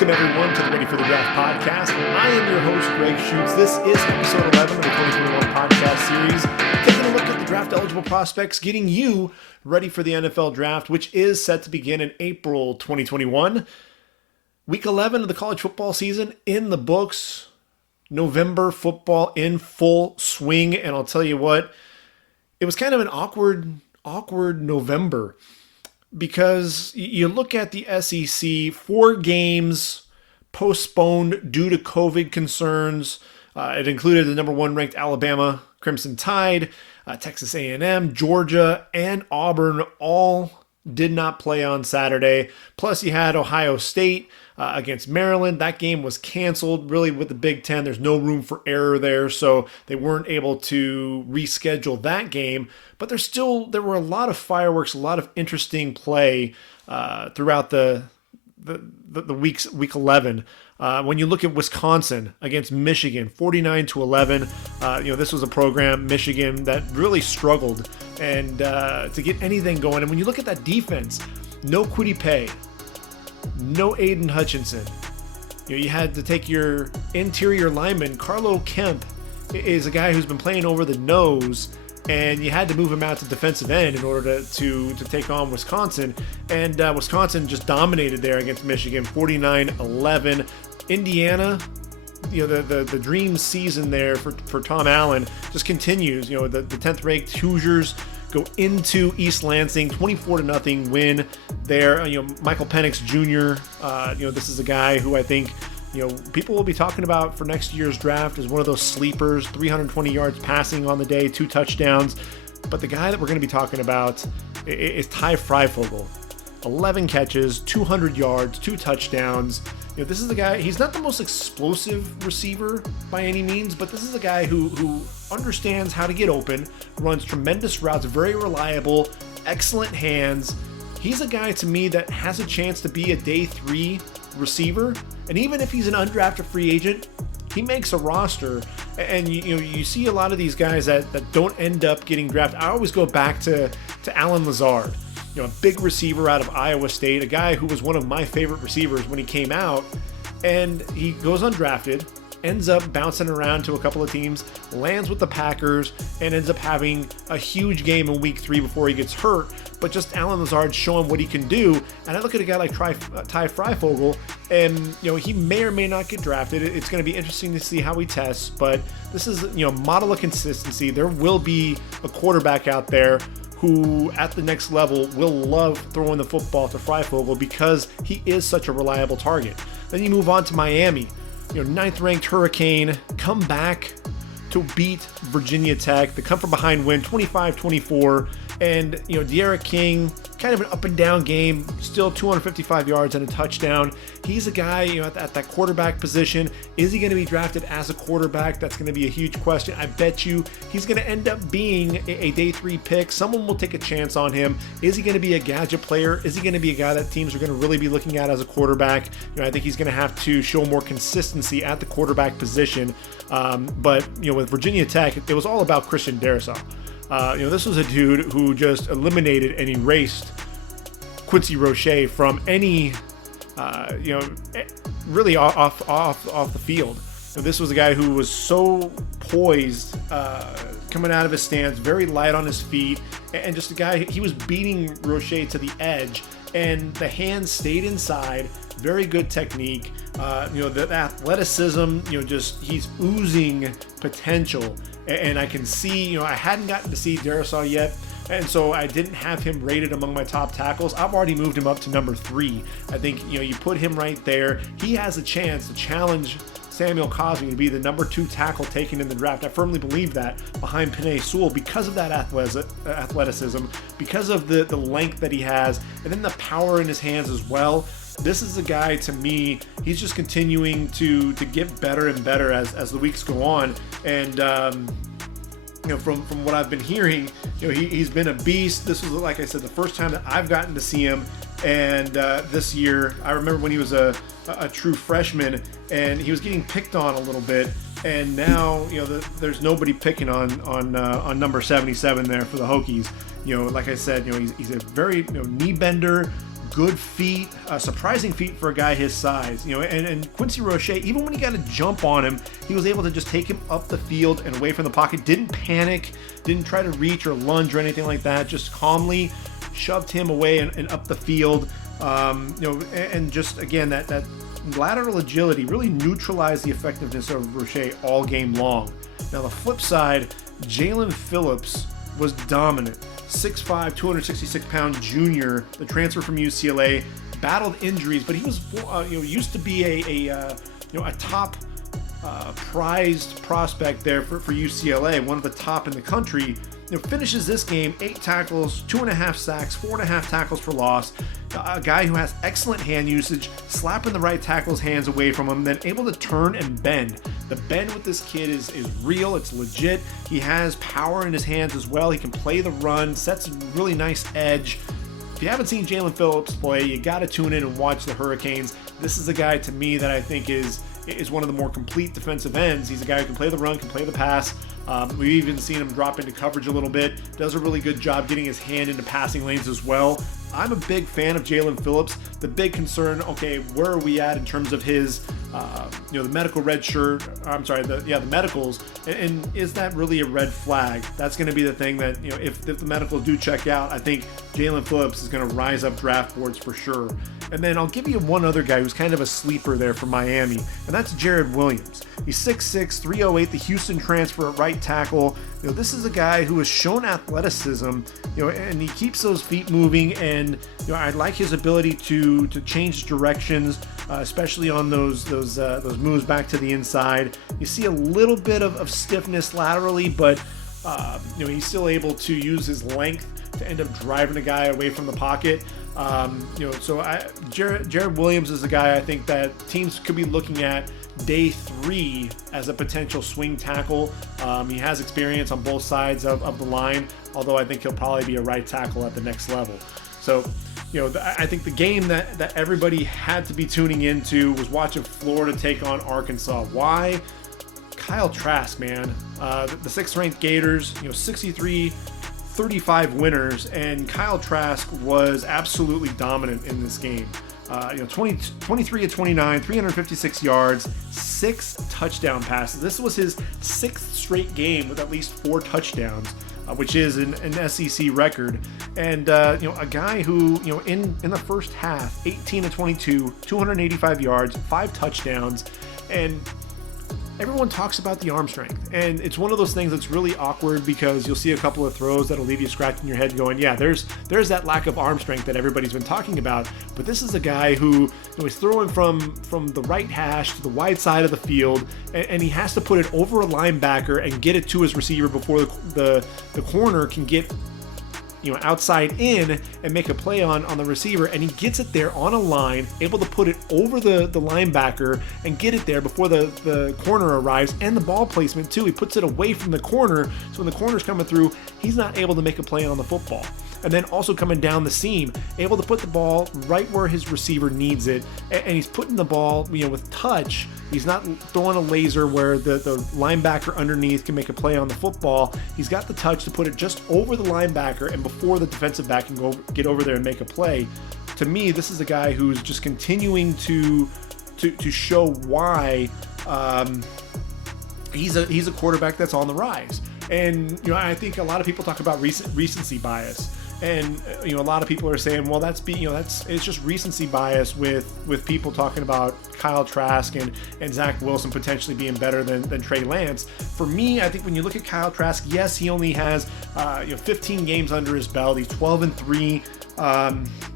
Welcome, everyone, to the Ready for the Draft podcast. I am your host, Gregg Schutze. This is episode 11 of the 2021 podcast series, taking a look at the draft-eligible prospects, getting you ready for the NFL Draft, which is set to begin in April 2021. Week 11 of the college football season in the books. November football in full swing, and I'll tell you what, it was kind of an awkward November. Because you look at the SEC, 4 games postponed due to COVID concerns. It included the number 1 ranked Alabama Crimson Tide, Texas A&M, Georgia, and Auburn all did not play on Saturday. Plus you had Ohio State against Maryland. That game was canceled. Really, with the Big Ten, there's no room for error there, so they weren't able to reschedule that game. But there were a lot of fireworks, a lot of interesting play throughout the week 11. When you look at Wisconsin against Michigan, 49-11. This was a program, Michigan, that really struggled and to get anything going. And when you look at that defense, no Kwity Paye, no Aiden Hutchinson. You had to take your interior lineman. Carlo Kemp is a guy who's been playing over the nose, and you had to move him out to defensive end in order to take on Wisconsin. And Wisconsin just dominated there against Michigan, 49-11. Indiana, the dream season there for Tom Allen just continues. The 10th ranked Hoosiers go into East Lansing, 24-0 win there. Michael Penix Jr., this is a guy who I think people will be talking about for next year's draft as one of those sleepers, 320 yards passing on the day, 2 touchdowns. But the guy that we're going to be talking about is Fryfogle. 11 catches, 200 yards, 2 touchdowns. This is a guy, he's not the most explosive receiver by any means, but this is a guy who understands how to get open, runs tremendous routes, very reliable, excellent hands. He's a guy to me that has a chance to be a day 3 receiver. And even if he's an undrafted free agent, he makes a roster. And you see a lot of these guys that don't end up getting drafted. I always go back to Allen Lazard, a big receiver out of Iowa State, a guy who was one of my favorite receivers when he came out, and he goes undrafted, ends up bouncing around to a couple of teams, lands with the Packers, and ends up having a huge game in week 3 before he gets hurt. But just Allen Lazard showing what he can do. And I look at a guy like Fryfogle, and he may or may not get drafted. It's going to be interesting to see how he tests, but this is model of consistency. There will be a quarterback out there who at the next level will love throwing the football to Fryfogle because he is such a reliable target. Then you move on to Miami, 9th ranked Hurricane, come back to beat Virginia Tech. The come from behind win, 25-24. And, De'Ara King, kind of an up and down game, still 255 yards and a touchdown. He's a guy, at that quarterback position. Is he going to be drafted as a quarterback? That's going to be a huge question. I bet you he's going to end up being a day 3 pick. Someone will take a chance on him. Is he going to be a gadget player? Is he going to be a guy that teams are going to really be looking at as a quarterback? I think he's going to have to show more consistency at the quarterback position. But with Virginia Tech, it was all about Christian Darrisaw. This was a dude who just eliminated and erased Quincy Roche from any, really off the field. This was a guy who was so poised, coming out of his stance, very light on his feet, and just a guy, he was beating Roche to the edge, and the hands stayed inside. Very good technique. The athleticism, he's oozing potential. And I can see, I hadn't gotten to see Darrisaw yet, and so I didn't have him rated among my top tackles. I've already moved him up to number 3. I think, you put him right there. He has a chance to challenge Samuel Cosmi to be the number 2 tackle taken in the draft. I firmly believe that, behind Penei Sewell, because of that athleticism, because of the length that he has, and then the power in his hands as well. This is a guy, to me, he's just continuing to get better and better as the weeks go on. And, from what I've been hearing, he's been a beast. This was, like I said, the first time that I've gotten to see him. And this year, I remember when he was a true freshman, and he was getting picked on a little bit. And now, there's nobody picking on number 77 there for the Hokies. Like I said, he's a very knee bender, good feet, surprising feet for a guy his size. And Quincy Roche, even when he got a jump on him, he was able to just take him up the field and away from the pocket. Didn't panic, didn't try to reach or lunge or anything like that. Just calmly shoved him away and up the field. And just again that lateral agility really neutralized the effectiveness of Roche all game long. Now the flip side, Jalen Phillips was dominant. 6'5", 266-pound junior, the transfer from UCLA, battled injuries, but he was used to be a top prized prospect there for UCLA, one of the top in the country. Finishes this game 8 tackles, 2.5 sacks, 4.5 tackles for loss. A guy who has excellent hand usage, slapping the right tackle's hands away from him, then able to turn and bend. The bend with this kid is real, it's legit. He has power in his hands as well. He can play the run, sets a really nice edge. If you haven't seen Jalen Phillips play, you got to tune in and watch the Hurricanes. This is a guy to me that I think is one of the more complete defensive ends. He's a guy who can play the run, can play the pass. We've even seen him drop into coverage a little bit. Does a really good job getting his hand into passing lanes as well. I'm a big fan of Jalen Phillips. The big concern, okay, where are we at in terms of his, the medical red shirt? The medicals, and is that really a red flag? That's going to be the thing that, if the medicals do check out, I think Jalen Phillips is going to rise up draft boards for sure. And then I'll give you one other guy who's kind of a sleeper there for Miami, and that's Jared Williams. He's 6'6", 308, the Houston transfer at right tackle. This is a guy who has shown athleticism, and he keeps those feet moving, and I like his ability to change directions, especially on those moves back to the inside. You see a little bit of stiffness laterally, but he's still able to use his length to end up driving a guy away from the pocket. Jared Williams is a guy I think that teams could be looking at day 3 as a potential swing tackle. He has experience on both sides of the line, although I think he'll probably be a right tackle at the next level. So, I think the game that everybody had to be tuning into was watching Florida take on Arkansas. Why? Kyle Trask, man. The 6th ranked Gators, 63-35 winners, and Kyle Trask was absolutely dominant in this game. 23 of 29, 356 yards, 6 touchdown passes. This was his 6th straight game with at least 4 touchdowns, which is an SEC record. And a guy who in the first half, 18 of 22, 285 yards, 5 touchdowns, and everyone talks about the arm strength, and it's one of those things that's really awkward because you'll see a couple of throws that'll leave you scratching your head going, yeah, there's that lack of arm strength that everybody's been talking about. But this is a guy who is throwing from the right hash to the wide side of the field, and he has to put it over a linebacker and get it to his receiver before the corner can get outside in and make a play on the receiver, and he gets it there on a line, able to put it over the linebacker and get it there before the corner arrives, and the ball placement too. He puts it away from the corner, so when the corner's coming through, he's not able to make a play on the football. And then also coming down the seam, able to put the ball right where his receiver needs it, and he's putting the ball with touch. He's not throwing a laser where the linebacker underneath can make a play on the football. He's got the touch to put it just over the linebacker and before the defensive back can go get over there and make a play. To me, this is a guy who's just continuing to show why he's a quarterback that's on the rise. And I think a lot of people talk about recency bias. And a lot of people are saying, well, it's just recency bias with people talking about Kyle Trask and Zach Wilson potentially being better than Trey Lance. For me, I think when you look at Kyle Trask, yes, he only has 15 games under his belt. He's 12-3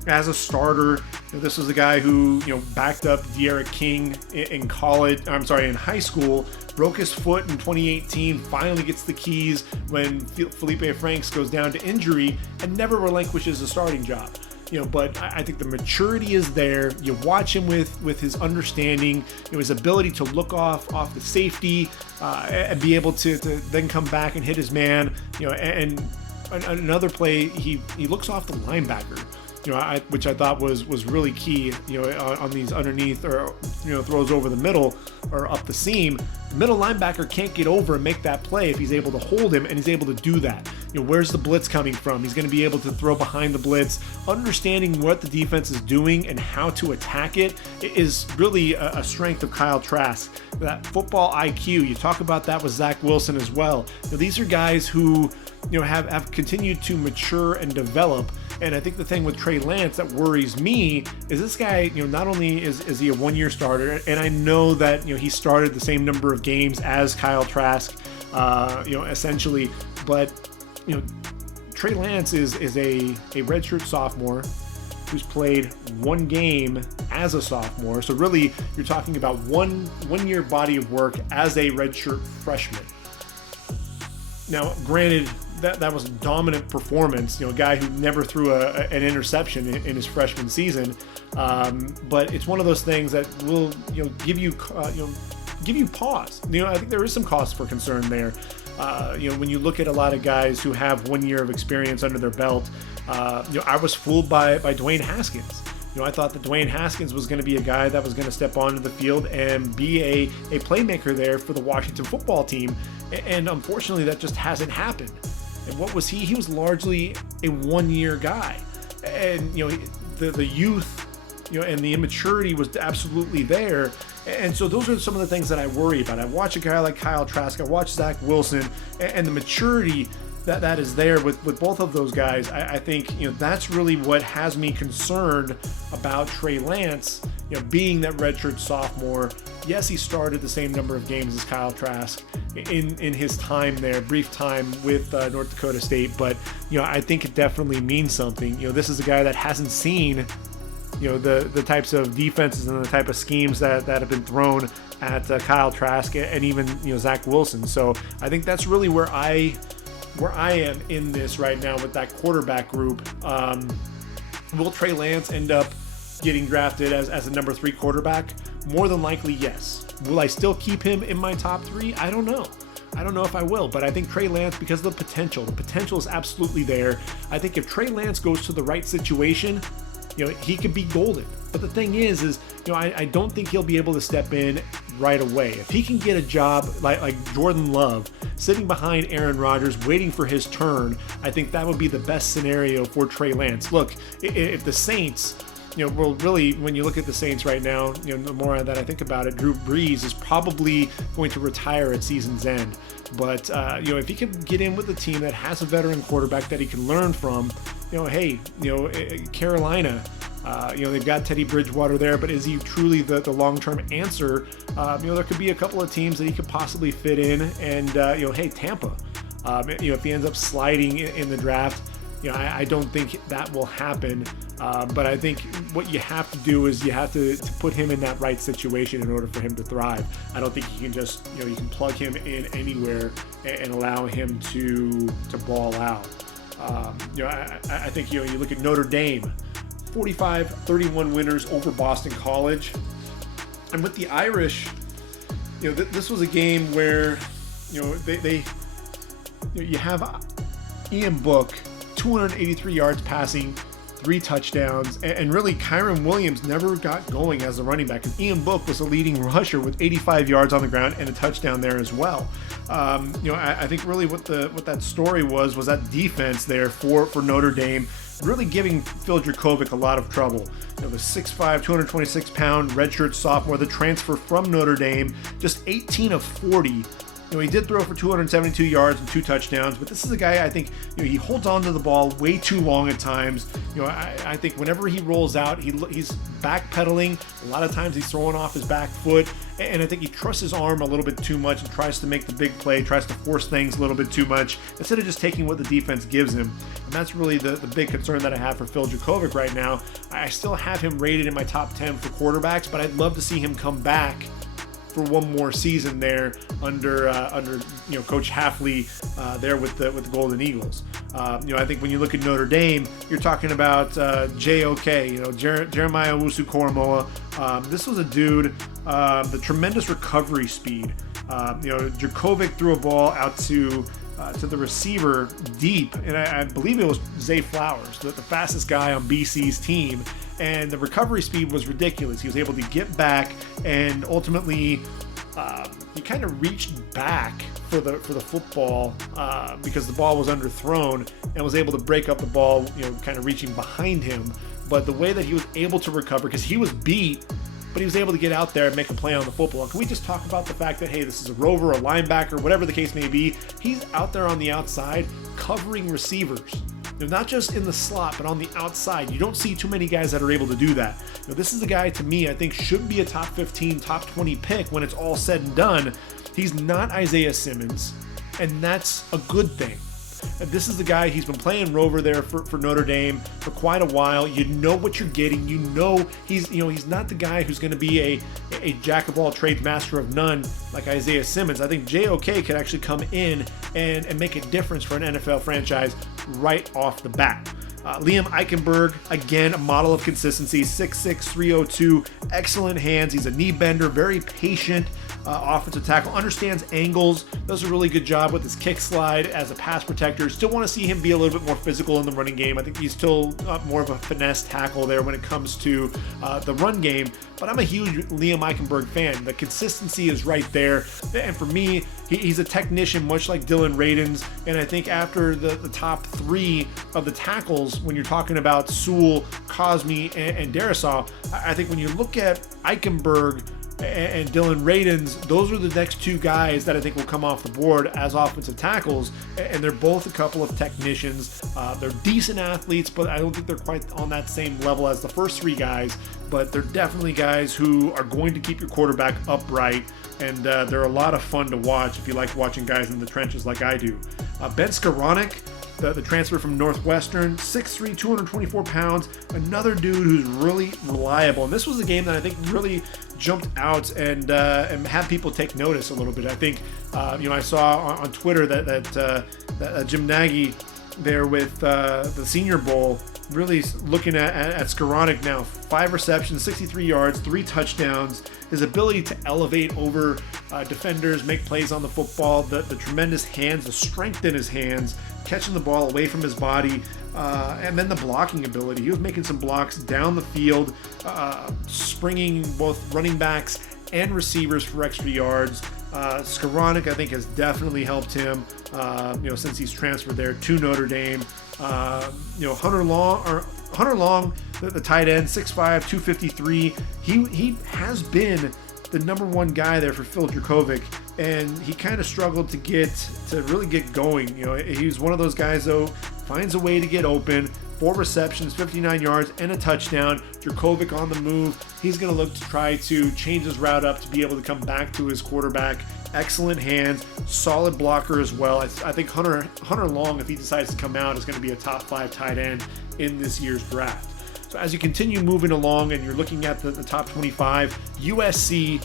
as a starter. This was a guy who backed up De'Aaron King in high school. Broke his foot in 2018, finally gets the keys when Felipe Franks goes down to injury and never relinquishes a starting job. But I think the maturity is there. You watch him with his understanding, his ability to look off the safety and be able to then come back and hit his man. And another play, he looks off the linebacker. which I thought was really key, on these underneath or, throws over the middle or up the seam. The middle linebacker can't get over and make that play if he's able to hold him, and he's able to do that. Where's the blitz coming from? He's going to be able to throw behind the blitz. Understanding what the defense is doing and how to attack it is really a strength of Kyle Trask. That football IQ, you talk about that with Zach Wilson as well. These are guys who have continued to mature and develop. And I think the thing with Trey Lance that worries me is this guy, not only is he a one-year starter, and I know that, he started the same number of games as Kyle Trask, essentially, but, Trey Lance is a redshirt sophomore who's played one game as a sophomore. So really, you're talking about one year body of work as a redshirt freshman. Now, granted, that was a dominant performance. A guy who never threw an interception in his freshman season. But it's one of those things that will give you pause. I think there is some cause for concern there. When you look at a lot of guys who have 1 year of experience under their belt, I was fooled by Dwayne Haskins. I thought that Dwayne Haskins was going to be a guy that was going to step onto the field and be a playmaker there for the Washington football team. And unfortunately, that just hasn't happened. And what was he? He was largely a 1 year guy. And, the youth, and the immaturity was absolutely there. And so those are some of the things that I worry about. I watch a guy like Kyle Trask, I watch Zach Wilson, and the maturity that is there with both of those guys. I think, that's really what has me concerned about Trey Lance, being that redshirt sophomore. Yes, he started the same number of games as Kyle Trask in his time there, brief time with North Dakota State, but, I think it definitely means something. This is a guy that hasn't seen the types of defenses and the type of schemes that have been thrown at Kyle Trask and even Zach Wilson. So I think that's really where I am in this right now with that quarterback group. Will Trey Lance end up getting drafted as a number 3 quarterback? More than likely, yes. Will I still keep him in my top 3? I don't know. I don't know if I will, but I think Trey Lance, because of the potential is absolutely there. I think if Trey Lance goes to the right situation, he could be golden. But the thing is I don't think he'll be able to step in right away. If he can get a job like Jordan Love, sitting behind Aaron Rodgers, waiting for his turn, I think that would be the best scenario for Trey Lance. Look, if the Saints, well, really, when you look at the Saints right now, the more that I think about it, Drew Brees is probably going to retire at season's end. But, if he can get in with a team that has a veteran quarterback that he can learn from, Carolina, they've got Teddy Bridgewater there, but is he truly the long-term answer? There could be a couple of teams that he could possibly fit in, and, Tampa, if he ends up sliding in the draft, I don't think that will happen. But I think what you have to do is you have to put him in that right situation in order for him to thrive. I don't think you can just, you can plug him in anywhere and allow him to ball out. I think, you look at Notre Dame, 45-31 winners over Boston College. And with the Irish, this was a game where, you have Ian Book, 283 yards passing, 3 touchdowns, and really Kyron Williams never got going as a running back, because Ian Book was the leading rusher with 85 yards on the ground and a touchdown there as well. I think really what that story was that defense there for Notre Dame, really giving Phil Dracovic a lot of trouble. The 6'5", 226-pound redshirt sophomore, the transfer from Notre Dame, just 18 of 40. He did throw for 272 yards and 2 touchdowns, but this is a guy, I think, he holds on to the ball way too long at times. I think whenever he rolls out, he's backpedaling. A lot of times he's throwing off his back foot, and I think he trusts his arm a little bit too much and tries to make the big play, tries to force things a little bit too much, instead of just taking what the defense gives him. And that's really the big concern that I have for Phil Dracovic right now. I still have him rated in my top 10 for quarterbacks, but I'd love to see him come back for one more season there under Coach Hafley there with the Golden Eagles. I think when you look at Notre Dame, you're talking about JOK, Jeremiah Owusu-Koramoah. This was a dude, the tremendous recovery speed. Dracovic threw a ball out to to the receiver deep, and I believe it was Zay Flowers, the fastest guy on BC's team, and the recovery speed was ridiculous. He was able to get back, and ultimately he kind of reached back for the football because the ball was underthrown, and was able to break up the ball, kind of reaching behind him. But the way that he was able to recover, because he was beat, but he was able to get out there and make a play on the football. And can we just talk about the fact that, hey, this is a rover, a linebacker, whatever the case may be, he's out there on the outside covering receivers. Not just in the slot, but on the outside. You don't see too many guys that are able to do that. This is a guy, to me, I think should be a top 15, top 20 pick when it's all said and done. He's not Isaiah Simmons, and that's a good thing. This is the guy, he's been playing rover there for Notre Dame for quite a while. You know what you're getting. He's not the guy who's going to be a jack of all trades, master of none like Isaiah Simmons. I think JOK could actually come in and make a difference for an NFL franchise right off the bat. Liam Eichenberg, again, a model of consistency, 6'6", 302, excellent hands. He's a knee bender, very patient offensive tackle, understands angles, does a really good job with his kick slide as a pass protector. Still want to see him be a little bit more physical in the running game. I think he's still more of a finesse tackle there when it comes to the run game. But I'm a huge Liam Eichenberg fan. The consistency is right there. And for me, he's a technician, much like Dylan Radins. And I think after the top three of the tackles, when you're talking about Sewell, Cosme, and Darrisaw, I think when you look at Eichenberg and Dylan Radins, those are the next two guys that I think will come off the board as offensive tackles, and they're both a couple of technicians. They're decent athletes, but I don't think they're quite on that same level as the first three guys, but they're definitely guys who are going to keep your quarterback upright, and they're a lot of fun to watch if you like watching guys in the trenches like I do. Ben Skowronek, the transfer from Northwestern, 6'3", 224 pounds, another dude who's really reliable. And this was a game that I think really jumped out and had people take notice a little bit. I think, I saw on Twitter that Jim Nagy there with the Senior Bowl really looking at Skowronek now. 5 receptions, 63 yards, 3 touchdowns. His ability to elevate over defenders, make plays on the football, the tremendous hands, the strength in his hands, catching the ball away from his body, and then the blocking ability. He was making some blocks down the field, springing both running backs and receivers for extra yards. Skowronek, I think, has definitely helped him, since he's transferred there to Notre Dame. Hunter Long, the tight end, 6'5", 253. He has been the number one guy there for Phil Dracovic, and he kind of struggled to really get going. He's one of those guys, though, finds a way to get open. 4 receptions, 59 yards, and a touchdown. Dracovic on the move. He's going to look to try to change his route up to be able to come back to his quarterback. Excellent hands, solid blocker as well. I think Hunter Long, if he decides to come out, is going to be a top 5 tight end in this year's draft. So as you continue moving along and you're looking at the top 25, USC,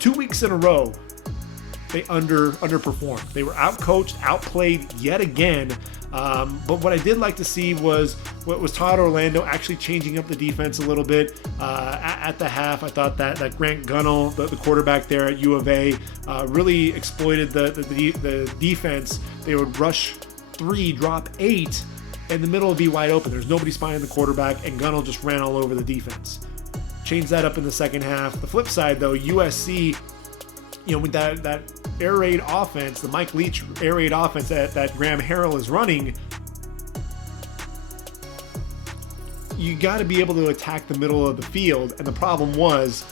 2 weeks in a row, they underperformed. They were outcoached, outplayed yet again. But what I did like to see was Todd Orlando actually changing up the defense a little bit at the half. I thought that Grant Gunnell, the quarterback there at U of A, really exploited the defense. They would rush 3, drop 8, and the middle would be wide open. There's nobody spying the quarterback, and Gunnell just ran all over the defense. Changed that up in the second half. The flip side, though, USC, with that air raid offense, the Mike Leach air raid offense that Graham Harrell is running, you got to be able to attack the middle of the field. And the problem was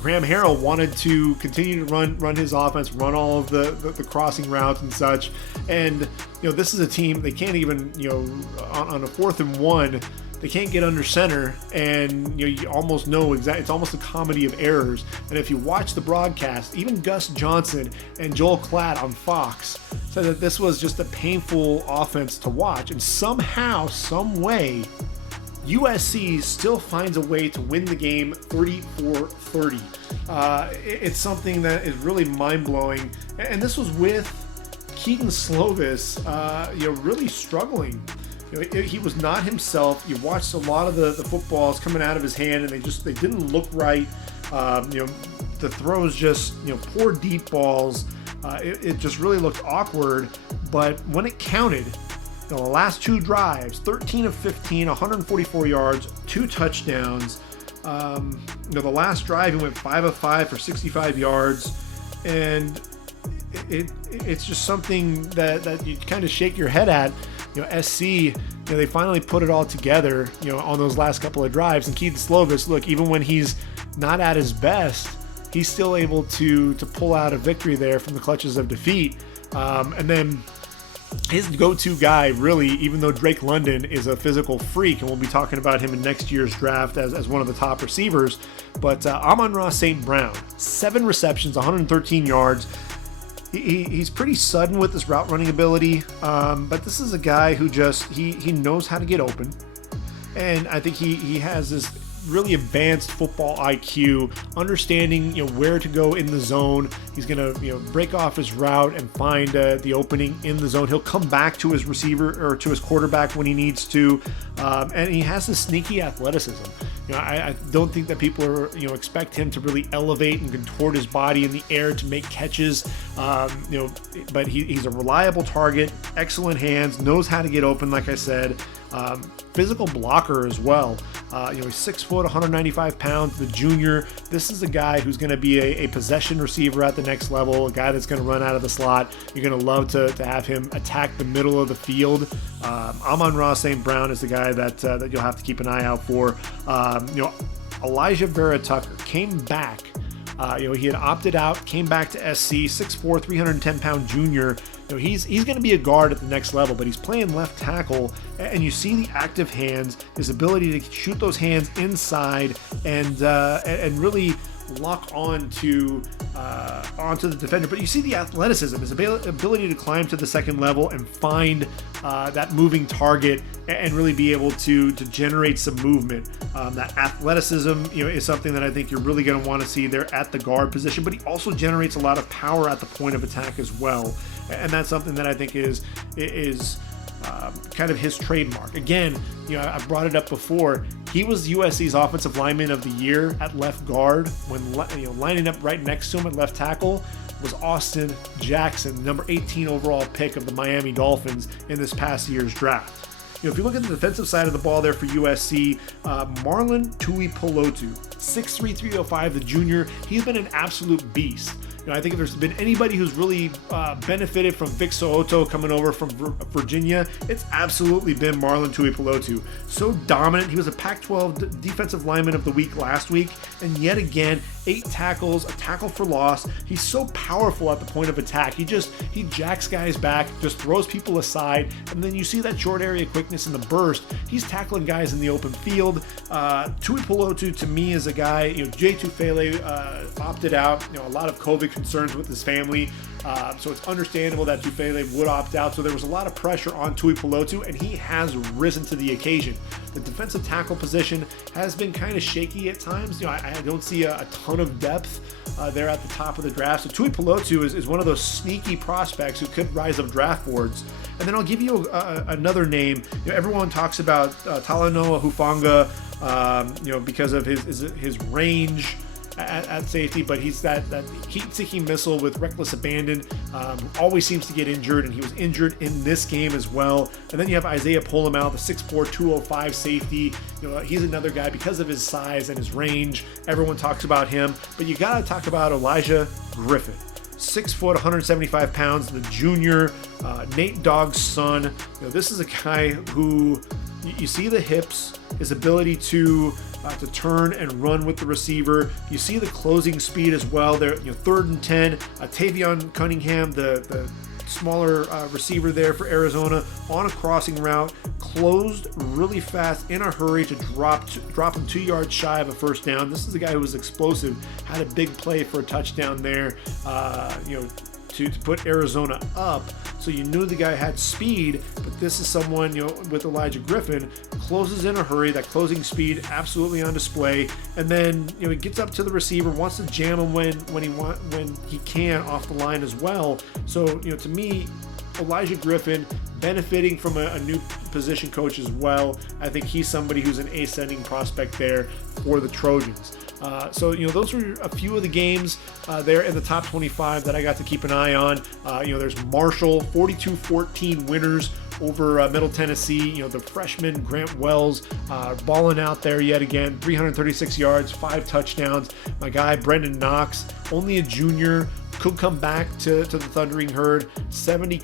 Graham Harrell wanted to continue to run his offense, run all of the crossing routes and such. And this is a team, they can't even on a 4th and 1. They can't get under center, and you almost know exactly. It's almost a comedy of errors. And if you watch the broadcast, even Gus Johnson and Joel Klatt on Fox said that this was just a painful offense to watch. And somehow, some way, USC still finds a way to win the game 34-30. It's something that is really mind-blowing. And this was with Keaton Slovis, really struggling. He was not himself. You watched a lot of the footballs coming out of his hand, and they didn't look right. The throws just, poor deep balls. It just really looked awkward, but when it counted, the last 2 drives, 13 of 15, 144 yards, 2 touchdowns. The last drive he went 5 of 5 for 65 yards, and it's just something that you kind of shake your head at. SC, they finally put it all together, on those last couple of drives. And Keaton Slovis, look, even when he's not at his best, he's still able to pull out a victory there from the clutches of defeat. And then his go-to guy, really, even though Drake London is a physical freak, and we'll be talking about him in next year's draft as one of the top receivers, but Amon-Ra St. Brown, 7 receptions, 113 yards. He's pretty sudden with his route running ability, but this is a guy who just, he knows how to get open. And I think he has this really advanced football IQ, understanding where to go in the zone. He's gonna break off his route and find the opening in the zone. He'll come back to his receiver or to his quarterback when he needs to, and he has this sneaky athleticism. I don't think that people are expect him to really elevate and contort his body in the air to make catches, but he's a reliable target, excellent hands, knows how to get open, like I said. Physical blocker as well. He's 6 foot, 195 pounds, the junior. This is a guy who's going to be a possession receiver at the next level, a guy that's going to run out of the slot. You're going to love to have him attack the middle of the field. Amon-Ra St. Brown is the guy that you'll have to keep an eye out for. Elijah Vera Tucker came back. He had opted out, came back to SC, 6'4", 310-pound junior. He's going to be a guard at the next level, but he's playing left tackle, and you see the active hands, his ability to shoot those hands inside and really lock onto the defender. But you see the athleticism, his ability to climb to the second level and find that moving target and really be able to generate some movement. That athleticism, is something that I think you're really going to want to see there at the guard position. But he also generates a lot of power at the point of attack as well, and that's something that I think is kind of his trademark. Again, I brought it up before. He was USC's offensive lineman of the year at left guard. When lining up right next to him at left tackle was Austin Jackson, number 18 overall pick of the Miami Dolphins in this past year's draft. If you look at the defensive side of the ball there for USC, Marlon Tuipulotu, 6'3", 305, the junior, he's been an absolute beast. I think if there's been anybody who's really benefited from Vic So'oto coming over from Virginia, it's absolutely been Marlon Tuipulotu. So dominant. He was a Pac-12 defensive lineman of the week last week, and yet again, 8 tackles, a tackle for loss. He's so powerful at the point of attack. He jacks guys back, just throws people aside, and then you see that short area quickness in the burst. He's tackling guys in the open field. Tuipulotu to me is a guy, Jay Tufele opted out, a lot of COVID concerns with his family, so it's understandable that Tufele would opt out. So there was a lot of pressure on Tuipulotu, and he has risen to the occasion. The defensive tackle position has been kind of shaky at times. I don't see a ton of depth there at the top of the draft. So Tuipulotu is one of those sneaky prospects who could rise up draft boards. And then I'll give you another name. Everyone talks about Talanoa Hufanga, because of his range at safety, but he's that heat-seeking missile with reckless abandon, who always seems to get injured, and he was injured in this game as well. And then you have Isaiah Polamau, the 6'4", 205 safety. He's another guy because of his size and his range. Everyone talks about him, but you got to talk about Elijah Griffin. 6 foot, 175 pounds, the junior, Nate Dogg's son. This is a guy who you see the hips, his ability to turn and run with the receiver. You see the closing speed as well. There, 3rd and 10. Tavion Cunningham, the smaller receiver there for Arizona, on a crossing route, closed really fast in a hurry to drop him 2 yards shy of a first down. This is a guy who was explosive, had a big play for a touchdown there, to put Arizona up. So you knew the guy had speed, but this is someone, with Elijah Griffin, closes in a hurry, that closing speed absolutely on display, and then he gets up to the receiver, wants to jam him when he can off the line as well. So to me, Elijah Griffin benefiting from a new position coach as well. I think he's somebody who's an ascending prospect there for the Trojans. So those were a few of the games there in the top 25 that I got to keep an eye on. There's Marshall, 42-14 winners over Middle Tennessee. The freshman Grant Wells balling out there yet again, 336 yards, 5 touchdowns. My guy Brendan Knox, only a junior, could come back to the Thundering Herd, 70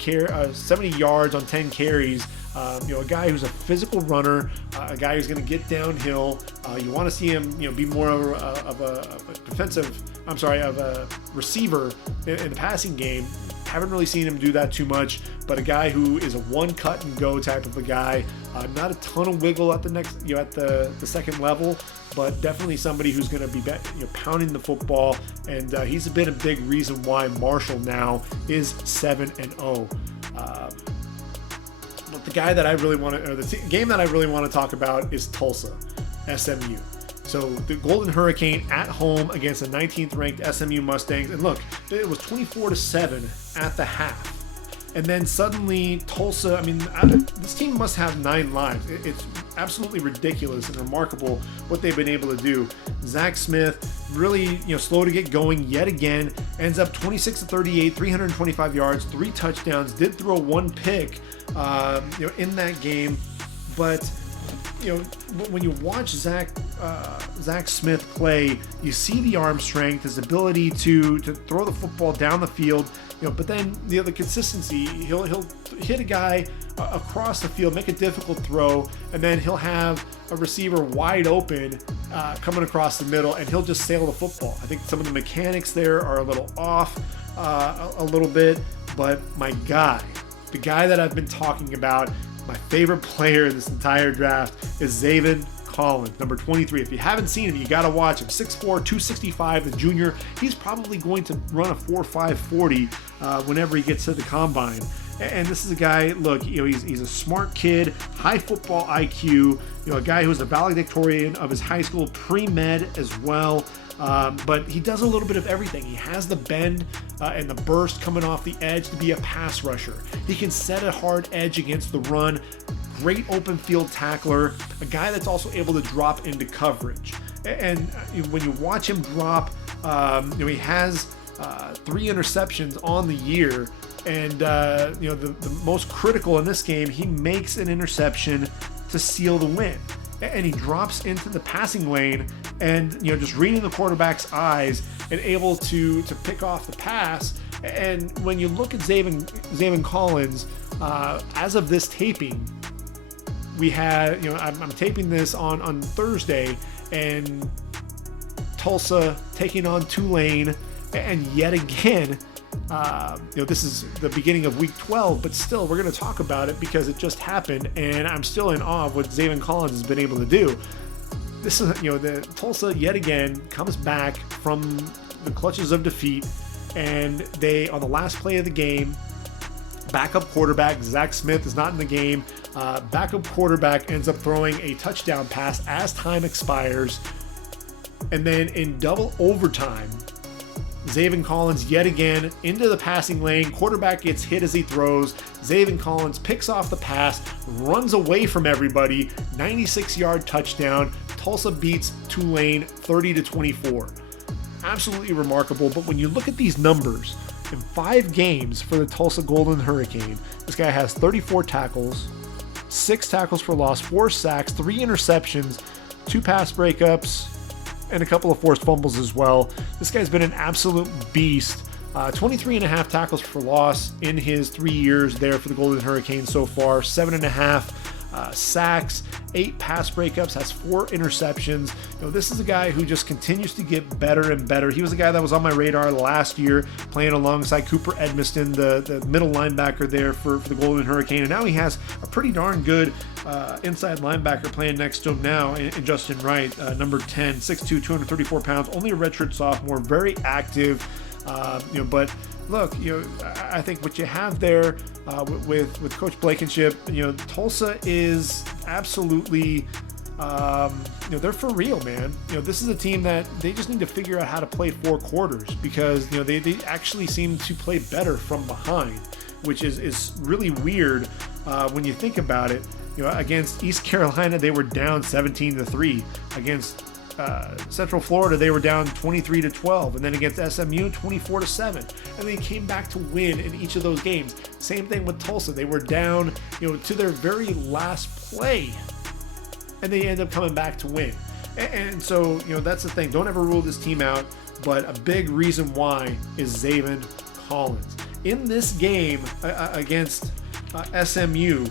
yards on 10 carries. A guy who's a physical runner, a guy who's going to get downhill. You want to see him, be more of a receiver in the passing game. Haven't really seen him do that too much, but a guy who is a one cut and go type of a guy. Not a ton of wiggle at the second level, but definitely somebody who's going to be pounding the football, and he's been a big reason why Marshall now is 7-0. But the guy that I really want to, or the game that I really want to talk about is Tulsa, SMU. So the Golden Hurricane at home against the 19th ranked SMU Mustangs. And look, it was 24-7 at the half. And then suddenly Tulsa, this team must have 9 lives. It's absolutely ridiculous and remarkable what they've been able to do. Zach Smith, really slow to get going yet again, ends up 26-38, 325 yards, 3 touchdowns, did throw 1 pick in that game. But when you watch Zach Smith play, you see the arm strength, his ability to throw the football down the field, but then the consistency. He'll hit a guy across the field, make a difficult throw, and then he'll have a receiver wide open coming across the middle, and he'll just sail the football. I think some of the mechanics there are a little off a little bit, but my guy, the guy that I've been talking about, my favorite player in this entire draft, is Zaven Collins, number 23. If you haven't seen him, you got to watch him. 6'4", 265, the junior. He's probably going to run a 4.5 40 whenever he gets to the combine. And this is a guy, look, he's a smart kid, high football IQ, a guy who's a valedictorian of his high school, pre-med as well. But he does a little bit of everything. He has the bend and the burst coming off the edge to be a pass rusher. He can set a hard edge against the run. Great open field tackler. A guy that's also able to drop into coverage. And when you watch him drop, he has 3 interceptions on the year. And the most critical in this game, he makes an interception to seal the win. And he drops into the passing lane and, just reading the quarterback's eyes and able to pick off the pass. And when you look at Zaven Collins, as of this taping, we had, I'm taping this on Thursday, and Tulsa taking on Tulane, and yet again, this is the beginning of week 12, but still, we're going to talk about it because it just happened, and I'm still in awe of what Zaven Collins has been able to do. This is, the Tulsa yet again comes back from the clutches of defeat, and they, on the last play of the game, backup quarterback Zach Smith is not in the game. Backup quarterback ends up throwing a touchdown pass as time expires, and then in double overtime, Zaven Collins yet again into the passing lane. Quarterback gets hit as he throws. Zaven Collins picks off the pass, runs away from everybody. 96-yard touchdown. Tulsa beats Tulane 30-24. Absolutely remarkable. But when you look at these numbers, in 5 games for the Tulsa Golden Hurricane, this guy has 34 tackles, 6 tackles for loss, 4 sacks, 3 interceptions, 2 pass breakups, and a couple of forced fumbles as well. This guy's been an absolute beast. 23.5 tackles for loss in his 3 years there for the Golden Hurricane so far. 7.5 sacks, 8 pass breakups, has 4 interceptions. This is a guy who just continues to get better and better. He was a guy that was on my radar last year, playing alongside Cooper Edmiston, the middle linebacker there for the Golden Hurricane. And now he has a pretty darn good inside linebacker playing next to him now in Justin Wright, number 10, 6'2", 234 pounds, only a redshirt sophomore, very active. But look, I think what you have there with Coach Blankenship, Tulsa is absolutely, they're for real, man. This is a team that they just need to figure out how to play 4 quarters because, they actually seem to play better from behind, which is really weird when you think about it. Against East Carolina, they were down 17-3. Against Central Florida, they were down 23-12, and then against SMU, 24-7, and they came back to win in each of those games. Same thing with Tulsa; they were down, to their very last play, and they end up coming back to win. And so, that's the thing. Don't ever rule this team out. But a big reason why is Zaven Collins. In this game against SMU,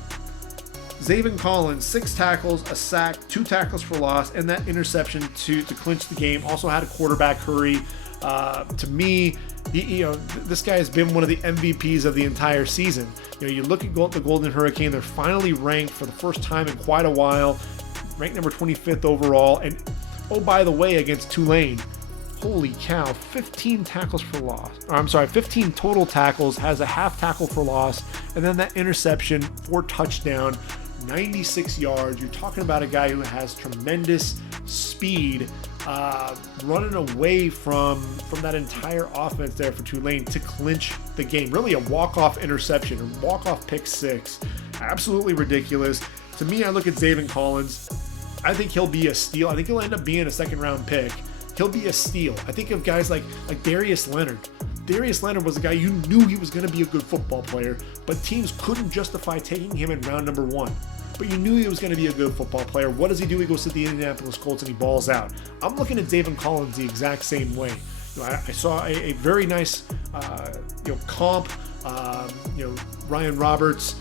Zaven Collins, 6 tackles, a sack, 2 tackles for loss, and that interception to clinch the game. Also had a quarterback hurry. To me, this guy has been one of the MVPs of the entire season. You look at the Golden Hurricane; they're finally ranked for the first time in quite a while, ranked number 25th overall. And oh, by the way, against Tulane, holy cow, 15 tackles for loss. 15 total tackles, has a half tackle for loss, and then that interception for touchdown, 96 yards. You're talking about a guy who has tremendous speed, running away from that entire offense there for Tulane to clinch the game. Really a walk-off interception, a walk-off pick 6. Absolutely ridiculous. To me, I look at Zaven Collins. I think he'll be a steal. I think he'll end up being a second-round pick. He'll be a steal. I think of guys like Darius Leonard. Darius Leonard was a guy you knew he was going to be a good football player, but teams couldn't justify taking him in round number 1. But you knew he was going to be a good football player. What does he do? He goes to the Indianapolis Colts and he balls out. I'm looking at Zaven Collins the exact same way. I saw a very nice comp. Ryan Roberts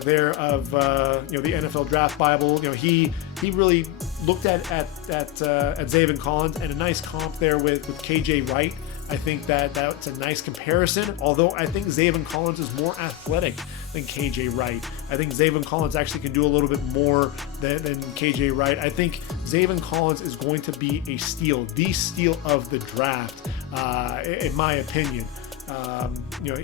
there of the NFL Draft Bible. He really looked at Zaven Collins, and a nice comp there with KJ Wright. I think that's a nice comparison, although I think Zaven Collins is more athletic than KJ Wright. I think Zaven Collins actually can do a little bit more than KJ Wright. I think Zaven Collins is going to be a steal, the steal of the draft, in my opinion.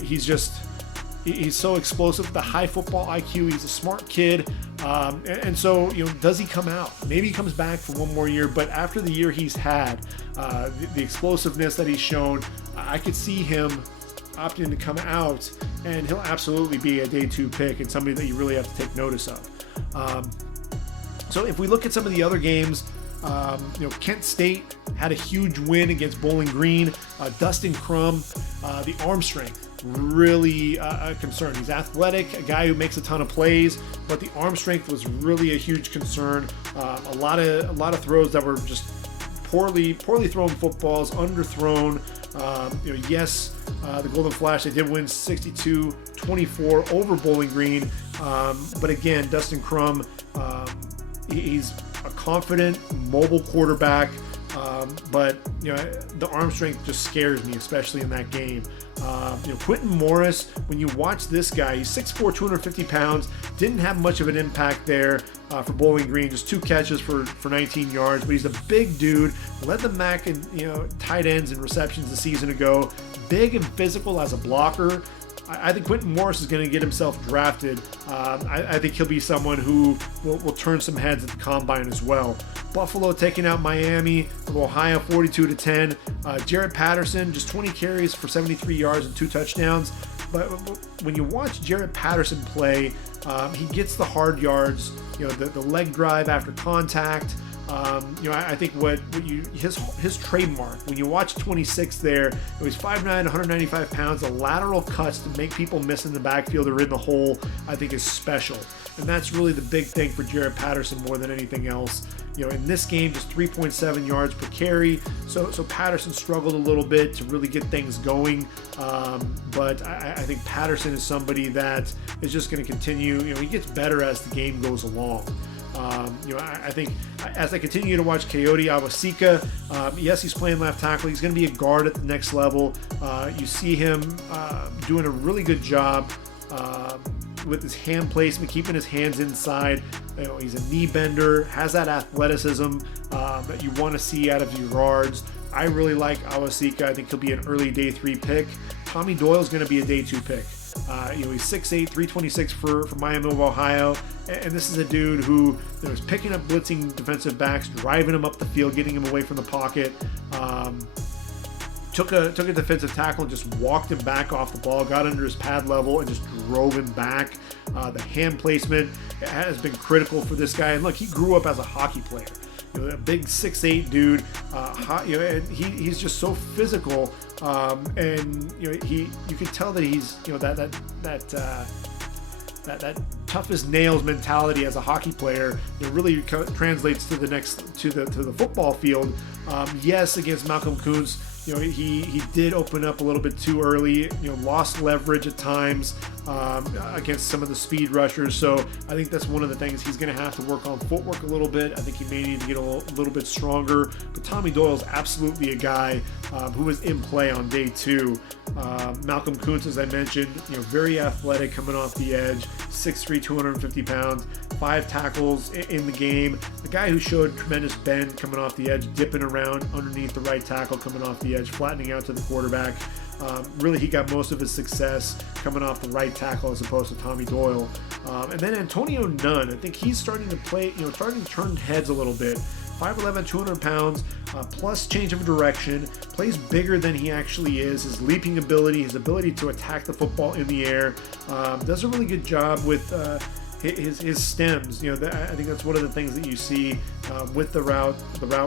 He's so explosive, the high football IQ. He's a smart kid. And so, does he come out? Maybe he comes back for one more year, but after the year he's had, the explosiveness that he's shown, I could see him opting to come out, and he'll absolutely be a day 2 pick and somebody that you really have to take notice of. So if we look at some of the other games, Kent State had a huge win against Bowling Green. Dustin Crum, the arm strength, really a concern. He's athletic, a guy who makes a ton of plays, but the arm strength was really a huge concern. A lot of throws that were just poorly thrown footballs, underthrown. The Golden Flash, they did win 62-24 over Bowling Green, but again, Dustin Crum, he's a confident, mobile quarterback, but the arm strength just scares me, especially in that game. Quentin Morris, when you watch this guy, he's 6'4", 250 pounds, didn't have much of an impact there for Bowling Green, just 2 catches for 19 yards, but he's a big dude, led the MAC in tight ends and receptions a season ago, big and physical as a blocker. I think Quentin Morris is going to get himself drafted. I think he'll be someone who will turn some heads at the combine as well. Buffalo taking out Miami of Ohio 42-10. Jarrett Patterson, just 20 carries for 73 yards and 2 touchdowns. But when you watch Jarrett Patterson play, he gets the hard yards, the leg drive after contact. I think his trademark, when you watch 26 there, he's 5'9", 195 pounds, the lateral cuts to make people miss in the backfield or in the hole, I think is special. And that's really the big thing for Jarrett Patterson more than anything else. In this game, just 3.7 yards per carry. So Patterson struggled a little bit to really get things going. But I think Patterson is somebody that is just going to continue. He gets better as the game goes along. I think as I continue to watch Coyote Awasika, yes, he's playing left tackle. He's going to be a guard at the next level. You see him doing a really good job with his hand placement, keeping his hands inside. He's a knee bender, has that athleticism that you want to see out of your guards. I really like Awasika. I think he'll be an early day 3 pick. Tommy Doyle's going to be a day 2 pick. He's 6'8", 326 for Miami of Ohio, and this is a dude who is picking up blitzing defensive backs, driving them up the field, getting him away from the pocket. Took a defensive tackle and just walked him back off the ball, got under his pad level, and just drove him back. The hand placement has been critical for this guy. And look, he grew up as a hockey player. a big 6'8" dude, and he's just so physical, and you can tell that he's that tough as nails mentality as a hockey player. It really translates to the football field. Yes, against Malcolm Kuntz, he did open up a little bit too early, lost leverage at times against some of the speed rushers. So I think that's one of the things he's going to have to work on footwork a little bit. I think he may need to get a little bit stronger. But Tommy Doyle's absolutely a guy who was in play on day 2. Malcolm Kuntz, as I mentioned, very athletic coming off the edge, 6'3", 250 pounds, 5 tackles in the game. A guy who showed tremendous bend coming off the edge, dipping around underneath the right tackle coming off the edge, flattening out to the quarterback. Really, he got most of his success coming off the right tackle as opposed to Tommy Doyle. And then Antonio Nunn, I think he's starting to play, starting to turn heads a little bit. 5'11", 200 pounds, plus change of direction, plays bigger than he actually is. His leaping ability, his ability to attack the football in the air, does a really good job with his stems. I think that's one of the things that you see with the route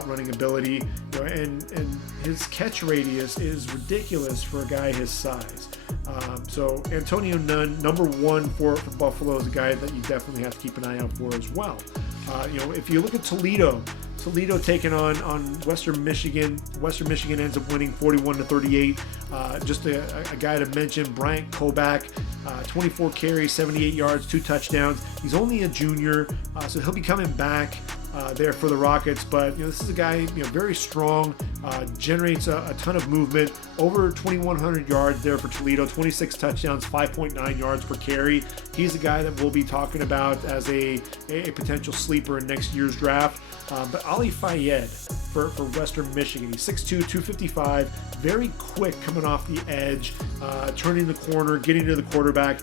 running ability. And his catch radius is ridiculous for a guy his size. So Antonio Nunn, number 1 for Buffalo, is a guy that you definitely have to keep an eye out for as well. If you look at Toledo taking on Western Michigan. Western Michigan ends up winning 41-38. Just a guy to mention, Bryant Kobach, 24 carries, 78 yards, 2 touchdowns. He's only a junior, so he'll be coming back there for the Rockets. But this is a guy very strong, generates a ton of movement, over 2,100 yards there for Toledo, 26 touchdowns, 5.9 yards per carry. He's a guy that we'll be talking about as a potential sleeper in next year's draft. But Ali Fayed for Western Michigan, he's 6'2", 255, very quick coming off the edge, turning the corner, getting to the quarterback.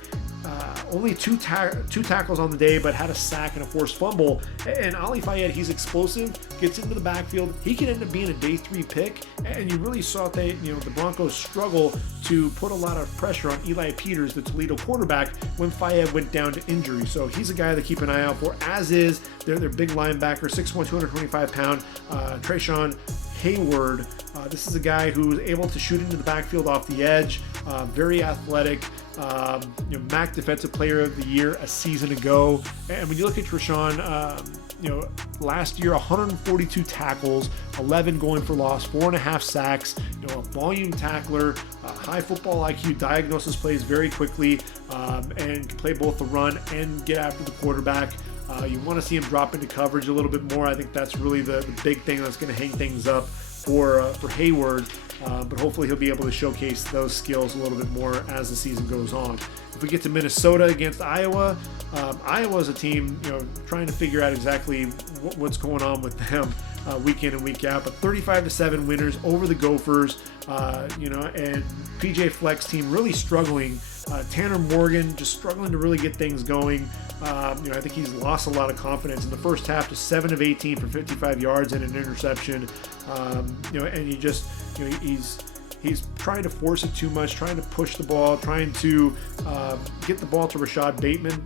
Only two tackles on the day, but had a sack and a forced fumble. And Ali Fayed, he's explosive, gets into the backfield. He can end up being a day 3 pick. And you really saw the Broncos struggle to put a lot of pressure on Eli Peters, the Toledo quarterback, when Fayed went down to injury. So he's a guy to keep an eye out for, as is their big linebacker, 6'1", 225-pound Trayshawn Hayward. This is a guy who was able to shoot into the backfield off the edge, very athletic. MAC Defensive Player of the Year a season ago. And when you look at Trayshawn, last year 142 tackles, 11 going for loss, 4.5 sacks. A volume tackler, high football IQ, diagnoses plays very quickly, and can play both the run and get after the quarterback. You want to see him drop into coverage a little bit more. I think that's really the big thing that's going to hang things up for Hayward. But hopefully he'll be able to showcase those skills a little bit more as the season goes on. If we get to Minnesota against Iowa, Iowa's a team, trying to figure out exactly what's going on with them week in and week out. But 35-7 winners over the Gophers, and PJ Fleck's team really struggling. Tanner Morgan just struggling to really get things going. I think he's lost a lot of confidence in the first half to 7 of 18 for 55 yards and an interception. And he's trying to force it too much, trying to push the ball, trying to get the ball to Rashad Bateman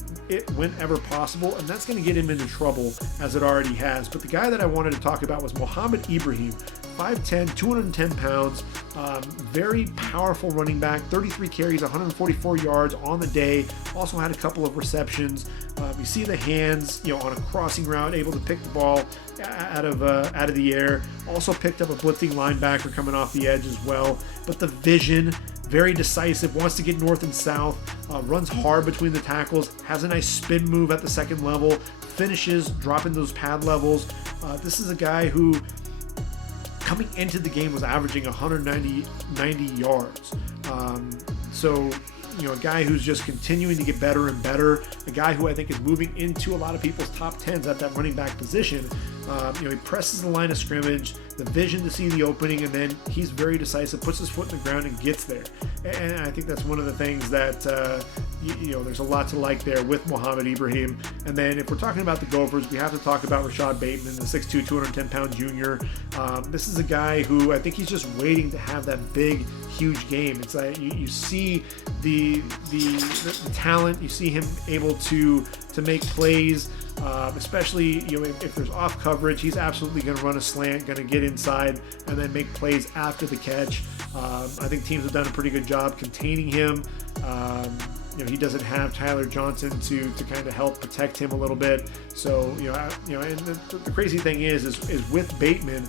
whenever possible, and that's going to get him into trouble, as it already has. But the guy that I wanted to talk about was Mohamed Ibrahim, 5'10", 210 pounds, very powerful running back, 33 carries, 144 yards on the day, also had a couple of receptions. You see the hands, on a crossing route, able to pick the ball out of the air. Also picked up a blitzing linebacker coming off the edge as well. But the vision, very decisive, wants to get north and south, runs hard between the tackles, has a nice spin move at the second level, finishes dropping those pad levels. This is a guy who, coming into the game, was averaging 190 yards. A guy who's just continuing to get better and better, a guy who I think is moving into a lot of people's top 10s at that running back position. He presses the line of scrimmage, the vision to see the opening, and then he's very decisive, puts his foot in the ground and gets there. And I think that's one of the things that, there's a lot to like there with Mohamed Ibrahim. And then if we're talking about the Gophers, we have to talk about Rashad Bateman, the 6'2", 210-pound junior. This is a guy who I think he's just waiting to have that big, huge game. It's like you see the talent, you see him able to make plays, especially if there's off coverage. He's absolutely going to run a slant, going to get inside, and then make plays after the catch. I think teams have done a pretty good job containing him. He doesn't have Tyler Johnson to kind of help protect him a little bit. So and the crazy thing is with Bateman,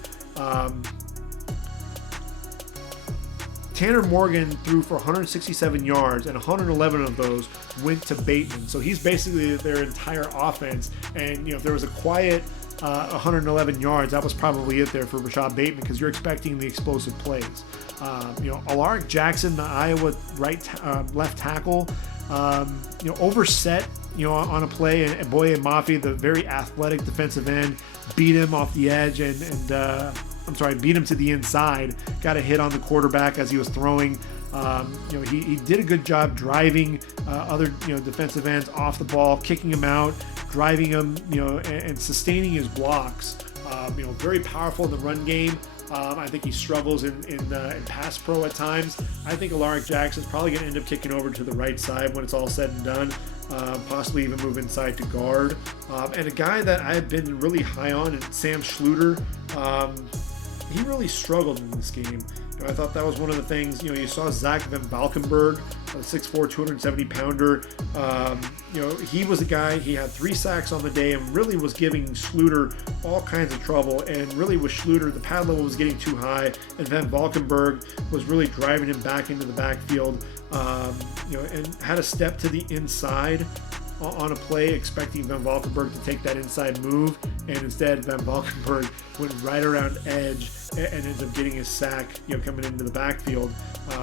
Tanner Morgan threw for 167 yards, and 111 of those went to Bateman. So he's basically their entire offense. And if there was a quiet 111 yards, that was probably it there for Rashad Bateman, because you're expecting the explosive plays. Alaric Jackson, the Iowa left tackle, overset on a play, and Boye Mafi, the very athletic defensive end, beat him off the edge beat him to the inside, got a hit on the quarterback as he was throwing. He did a good job driving other defensive ends off the ball, kicking him out, driving him, and sustaining his blocks. Very powerful in the run game. I think he struggles in pass pro at times. I think Alaric Jackson's probably going to end up kicking over to the right side when it's all said and done, possibly even move inside to guard. And a guy that I've been really high on, Sam Schluter, he really struggled in this game. I thought that was one of the things. You saw Zach Van Valkenburg, a 6'4", 270-pounder. He was a guy, he had 3 sacks on the day and really was giving Schluter all kinds of trouble. And really with Schluter, the pad level was getting too high, and Van Valkenburg was really driving him back into the backfield, and had a step to the inside on a play, expecting Van Valkenburg to take that inside move, and instead Van Valkenburg went right around edge and ends up getting his sack, coming into the backfield.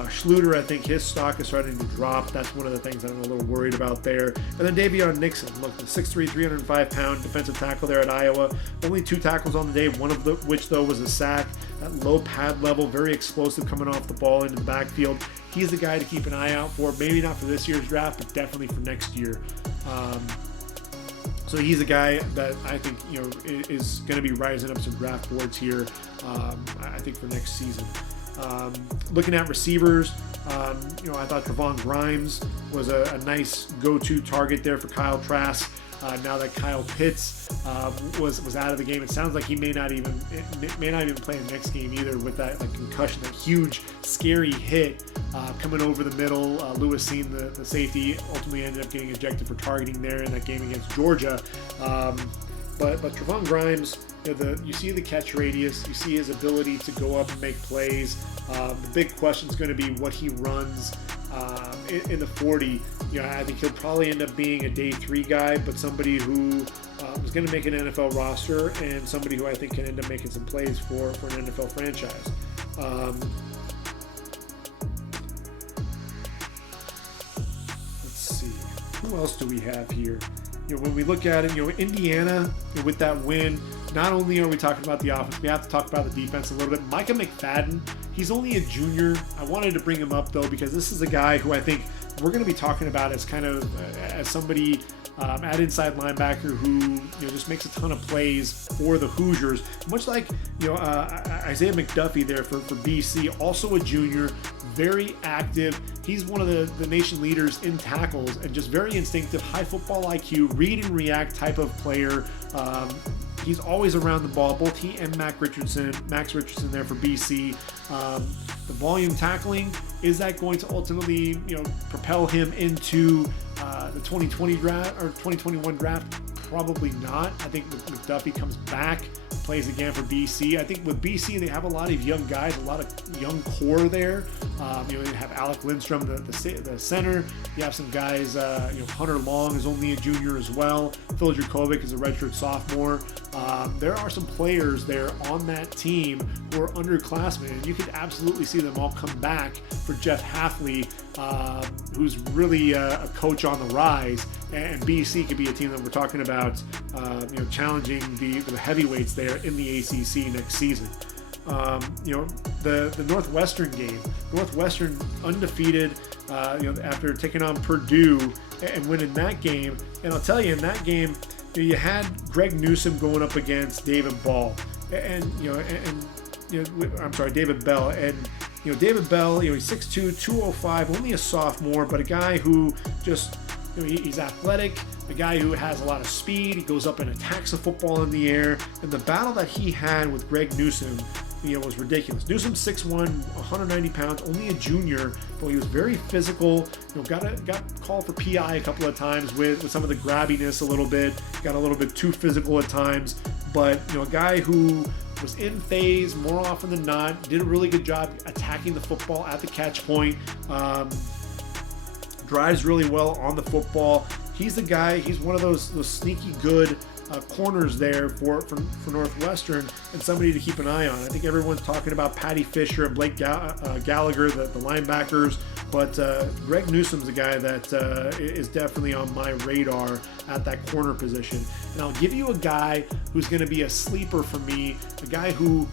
Schluter, I think his stock is starting to drop. That's one of the things I'm a little worried about there. And then Davion Nixon, look, the 6'3", 305-pound defensive tackle there at Iowa. Only 2 tackles on the day, one of which though was a sack. That low pad level, very explosive coming off the ball into the backfield. He's the guy to keep an eye out for. Maybe not for this year's draft, but definitely for next year. So he's a guy that I think is going to be rising up some draft boards here. I think for next season. Looking at receivers, I thought Trevon Grimes was a nice go-to target there for Kyle Trask. Now that Kyle Pitts was out of the game, it sounds like he may not even play the next game either, with that concussion, that huge scary hit coming over the middle. Lewis Seen, the safety, ultimately ended up getting ejected for targeting there in that game against Georgia. But Trevon Grimes, you see the catch radius, you see his ability to go up and make plays. The big question is going to be what he runs in the 40. I think he'll probably end up being a day 3 guy, but somebody who is going to make an NFL roster, and somebody who I think can end up making some plays for an NFL franchise. Let's see, who else do we have here? When we look at it, Indiana, with that win, not only are we talking about the offense, we have to talk about the defense a little bit. Micah McFadden, he's only a junior. I wanted to bring him up, though, because this is a guy who I think we're going to be talking about as kind of as somebody at inside linebacker who just makes a ton of plays for the Hoosiers. Much like Isaiah McDuffie there for BC, also a junior, very active. He's one of the nation leaders in tackles, and just very instinctive, high football IQ, read and react type of player. He's always around the ball. Both he and Max Richardson there for BC. The volume tackling, is that going to ultimately propel him into the 2020 draft or 2021 draft? Probably not. I think McDuffie comes back, plays again for BC. I think with BC, they have a lot of young guys, a lot of young core there. You have Alec Lindstrom, the center. You have some guys, Hunter Long is only a junior as well. Phil Dracovic is a redshirt sophomore. There are some players there on that team who are underclassmen, and you could absolutely see them all come back for Jeff Hafley, who's really a coach on the rise. And BC could be a team that we're talking about, challenging the heavyweights there in the ACC next season. The Northwestern game, Northwestern undefeated, after taking on Purdue and winning that game. And I'll tell you, in that game, you had Greg Newsome going up against David Ball. David Bell. And David Bell, he's 6'2", 205, only a sophomore, but a guy who just, he's athletic, a guy who has a lot of speed. He goes up and attacks the football in the air. And the battle that he had with Greg Newsome, was ridiculous. Newsome 6'1", 190 pounds, only a junior, but he was very physical. Got called for PI a couple of times with some of the grabbiness a little bit. Got a little bit too physical at times, but a guy who was in phase more often than not, did a really good job attacking the football at the catch point, drives really well on the football. He's the guy, he's one of those sneaky good corners there for Northwestern, and somebody to keep an eye on. I think everyone's talking about Patty Fisher and Blake Gallagher, the linebackers, but Greg Newsome's a guy that is definitely on my radar at that corner position. And I'll give you a guy who's going to be a sleeper for me, a guy who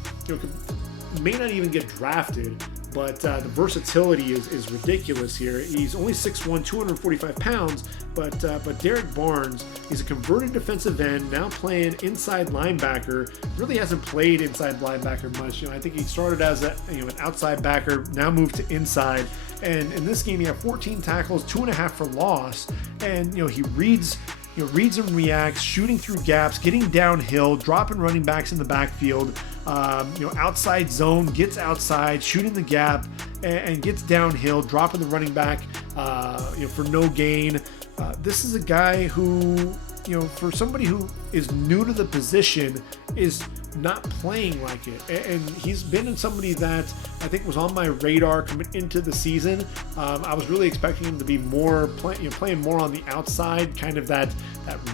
may not even get drafted, but the versatility is ridiculous here. He's only 6'1", 245 pounds, but Derek Barnes, he's a converted defensive end, now playing inside linebacker. Really hasn't played inside linebacker much. I think he started as an outside backer, now moved to inside. And in this game, he had 14 tackles, 2.5 for loss, and he reads and reacts, shooting through gaps, getting downhill, dropping running backs in the backfield. Outside zone, gets outside, shooting the gap, and gets downhill, dropping the running back, for no gain. This is a guy who, for somebody who is new to the position, is not playing like it. And he's been somebody that I think was on my radar coming into the season. I was really expecting him to be more playing more on the outside, kind of that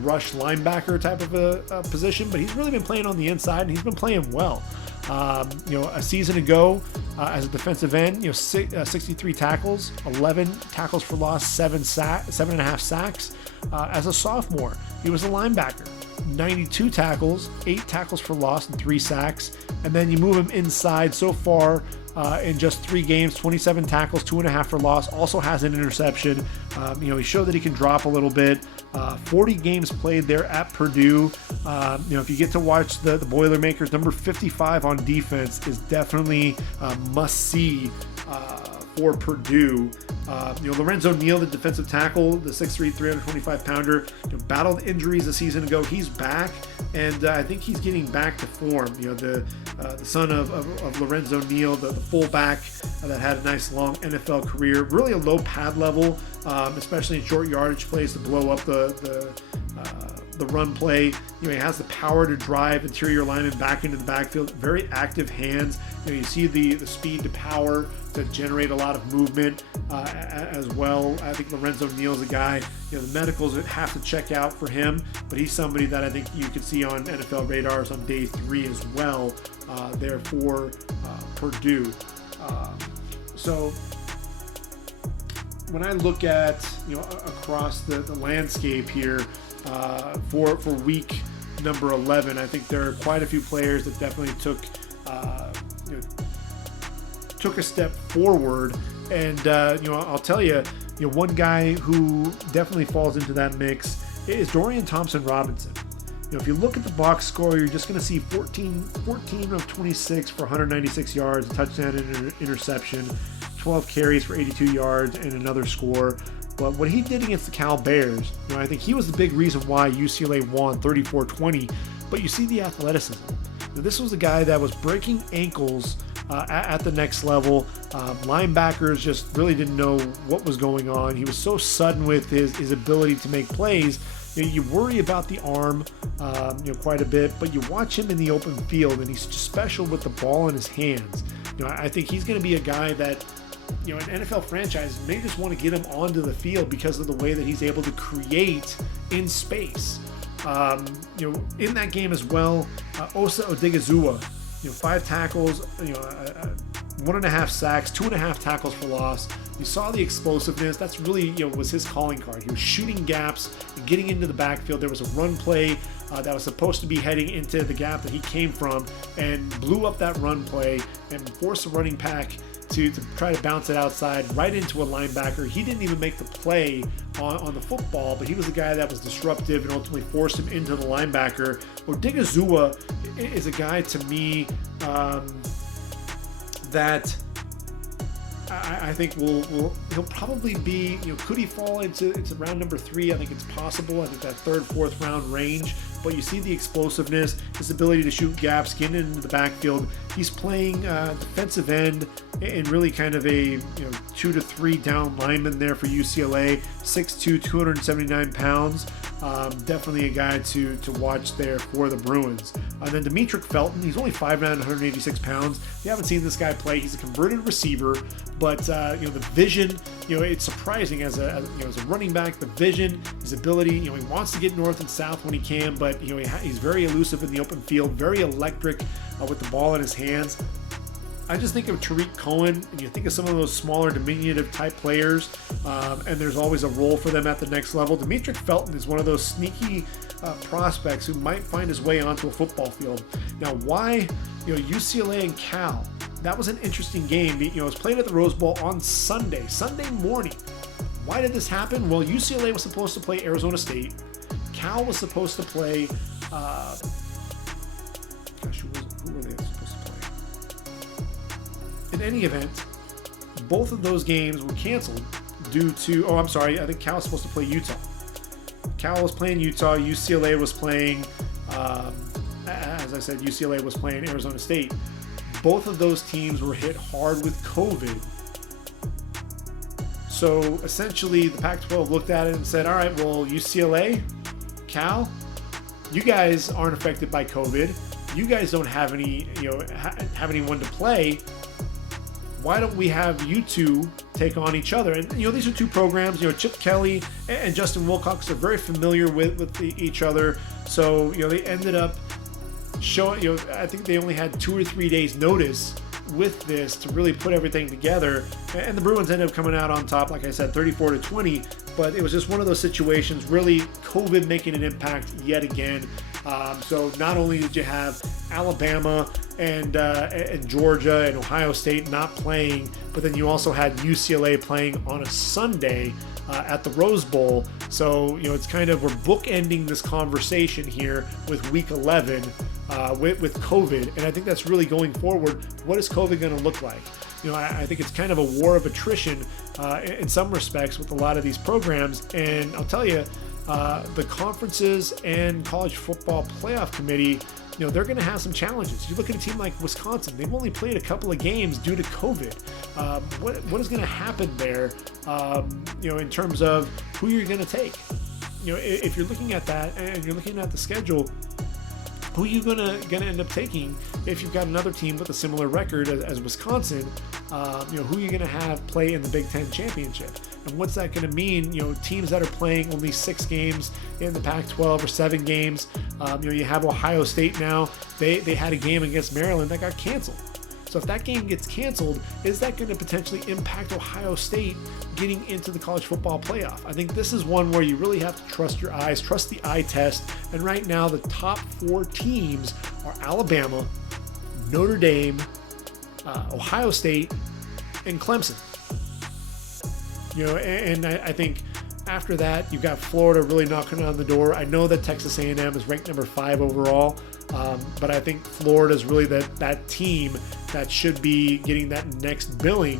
rush linebacker type of a position, but he's really been playing on the inside, and he's been playing well. A season ago, as a defensive end, 63 tackles, 11 tackles for loss, 7.5 sacks. As a sophomore, he was a linebacker, 92 tackles, 8 tackles for loss, and 3 sacks. And then you move him inside so far in just 3 games, 27 tackles, 2.5 for loss, also has an interception. He showed that he can drop a little bit. 40 games played there at Purdue. If you get to watch the Boilermakers, number 55 on defense is definitely must-see for Purdue. Lorenzo Neal, the defensive tackle, the 6'3", 325-pounder, battled injuries a season ago. He's back, and I think he's getting back to form. The son of Lorenzo Neal, the fullback that had a nice long NFL career. Really a low pad level, especially in short yardage plays to blow up the run play. He has the power to drive interior linemen back into the backfield. Very active hands. You see the speed to power to generate a lot of movement as well. I think Lorenzo Neal's a guy, the medicals have to check out for him, but he's somebody that I think you could see on NFL radars on day 3 as well there for Purdue. So when I look at across the landscape here for week number 11, I think there are quite a few players that definitely took a step forward. And I'll tell you, one guy who definitely falls into that mix is Dorian Thompson-Robinson. If you look at the box score, you're just going to see 14 of 26 for 196 yards, a touchdown and interception, 12 carries for 82 yards, and another score. But what he did against the Cal Bears, I think he was the big reason why UCLA won 34-20. But you see the athleticism. This was a guy that was breaking ankles at the next level. Linebackers just really didn't know what was going on. He was so sudden with his ability to make plays. You worry about the arm quite a bit, but you watch him in the open field, and he's just special with the ball in his hands. I think he's going to be a guy that an NFL franchise may just want to get him onto the field because of the way that he's able to create in space. In that game as well, Osa Odighizuwa, 5 tackles, 1.5 sacks, 2.5 tackles for loss. You saw the explosiveness. That's really, was his calling card. He was shooting gaps and getting into the backfield. There was a run play that was supposed to be heading into the gap that he came from, and blew up that run play and forced the running back to try to bounce it outside right into a linebacker. He didn't even make the play on the football, but he was the guy that was disruptive and ultimately forced him into the linebacker. Odighizuwa is a guy to me that I think he'll probably be, could he fall into round number 3? I think it's possible. I think that 3rd, 4th round range. But you see the explosiveness, his ability to shoot gaps, getting into the backfield. He's playing defensive end and really kind of a 2 to 3 down lineman there for UCLA. 6'2", 279 pounds. Definitely a guy to watch there for the Bruins. And then Demetric Felton, he's only 5'9", 186 pounds. If you haven't seen this guy play, he's a converted receiver, but the vision, it's surprising as a running back. The vision, his ability, he wants to get north and south when he can, but he's very elusive in the open field, very electric with the ball in his hands. I just think of Tariq Cohen, and you think of some of those smaller, diminutive type players, and there's always a role for them at the next level. Demetric Felton is one of those sneaky prospects who might find his way onto a football field. Now, why, UCLA and Cal? That was an interesting game. It was played at the Rose Bowl on Sunday morning. Why did this happen? Well, UCLA was supposed to play Arizona State. Cal was supposed to play. Who were they supposed to play? In any event, both of those games were canceled due to. Oh, I'm sorry. I think Cal was supposed to play Utah. Cal was playing Utah. UCLA was playing. As I said, UCLA was playing Arizona State. Both of those teams were hit hard with COVID. So essentially, the Pac-12 looked at it and said, all right, well, UCLA, Cal, you guys aren't affected by COVID. You guys don't have any, have anyone to play. Why don't we have you two take on each other? And, these are two programs, Chip Kelly and Justin Wilcox are very familiar with each other. So, they ended up showing, I think they only had 2 or 3 days notice with this to really put everything together, and the Bruins ended up coming out on top, like I said, 34-20. But it was just one of those situations, really COVID making an impact yet again. So not only did you have Alabama and Georgia and Ohio State not playing, but then you also had UCLA playing on a Sunday at the Rose Bowl. So it's kind of, we're bookending this conversation here with Week 11 with COVID, and I think that's really going forward. What is COVID going to look like? I think it's kind of a war of attrition in some respects with a lot of these programs. And I'll tell you, the conferences and college football playoff committee, they're going to have some challenges. You look at a team like Wisconsin, they've only played a couple of games due to COVID. What is going to happen there, in terms of who you're going to take? If you're looking at that and you're looking at the schedule, who are you gonna end up taking if you've got another team with a similar record as Wisconsin? Who are you gonna have play in the Big Ten championship? And what's that gonna mean? Teams that are playing only 6 games in the Pac-12 or 7 games. You have Ohio State now. They had a game against Maryland that got canceled. So if that game gets canceled, is that going to potentially impact Ohio State getting into the college football playoff? I think this is one where you really have to trust your eyes, trust the eye test. And right now, the top 4 teams are Alabama, Notre Dame, Ohio State, and Clemson. And I think after that, you've got Florida really knocking on the door. I know that Texas A&M is ranked number 5 overall, but I think Florida is really that team that should be getting that next billing.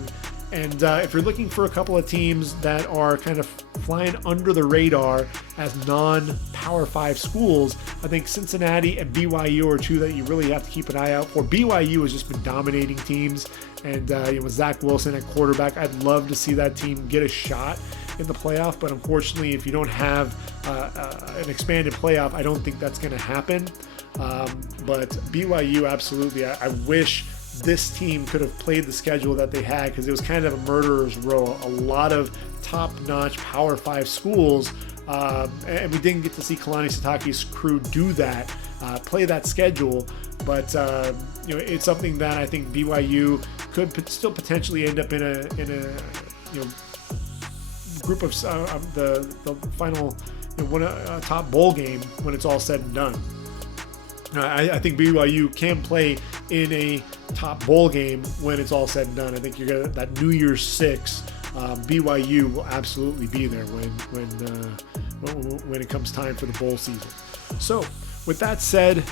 And if you're looking for a couple of teams that are kind of flying under the radar as non-Power 5 schools, I think Cincinnati and BYU are 2 that you really have to keep an eye out for. BYU has just been dominating teams, and with Zach Wilson at quarterback, I'd love to see that team get a shot in the playoff, but unfortunately, if you don't have an expanded playoff, I don't think that's going to happen. But BYU, absolutely. I wish this team could have played the schedule that they had, because it was kind of a murderer's row. A lot of top-notch Power 5 schools, and we didn't get to see Kalani Sitake's crew do that, play that schedule. But it's something that I think BYU could still potentially end up in a group of the final top bowl game when it's all said and done. I think BYU can play in a top bowl game when it's all said and done. I think you're gonna, that New Year's 6, BYU will absolutely be there when it comes time for the bowl season. So with that said,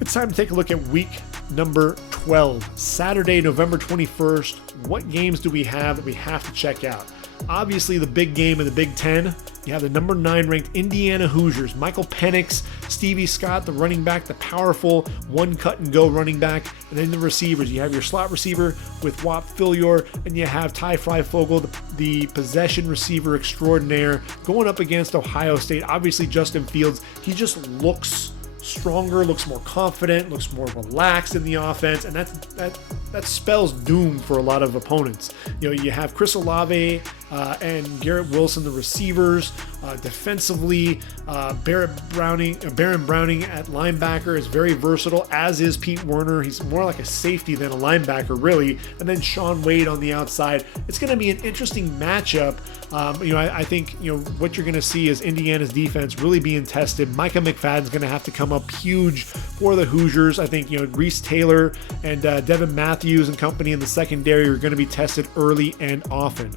It's time to take a look at week number 12, Saturday, November 21st. What games do we have that we have to check out? Obviously, the big game in the Big Ten. You have the number 9 ranked Indiana Hoosiers, Michael Penix, Stevie Scott, the running back, the powerful one cut and go running back, and then the receivers. You have your slot receiver with Whop Philyor, and you have Fryfogle, the possession receiver extraordinaire, going up against Ohio State. Obviously, Justin Fields, he just looks stronger, looks more confident, looks more relaxed in the offense, and that spells doom for a lot of opponents. You know, you have Chris Olave and Garrett Wilson, the receivers. Defensively, Baron Browning at linebacker is very versatile, as is Pete Werner. He's more like a safety than a linebacker, really. And then Sean Wade on the outside. It's going to be an interesting matchup. I think what you're going to see is Indiana's defense really being tested. Micah McFadden's going to have to come up huge for the Hoosiers. I think Reese Taylor and Devin Matthews and company in the secondary are going to be tested early and often.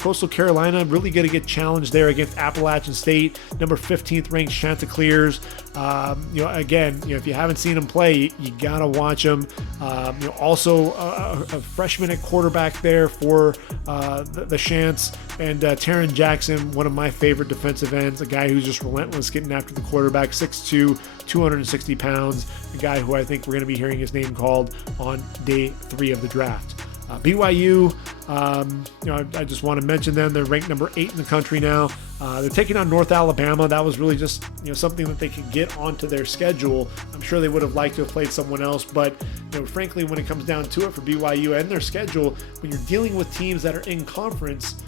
Coastal Carolina really going to get challenged there against Appalachian State, number 15th ranked Chanticleers. If you haven't seen them play, you gotta watch them. Also a freshman at quarterback there for the Chants, and Taron Jackson, one of my favorite defensive ends, a guy who's just relentless getting after the quarterback, 6'2", 260 pounds, a guy who I think we're going to be hearing his name called on day 3 of the draft. BYU, I just want to mention them. They're ranked number 8 in the country now. They're taking on North Alabama. That was really just something that they could get onto their schedule. I'm sure they would have liked to have played someone else, but frankly, when it comes down to it for BYU and their schedule, when you're dealing with teams that are in conference,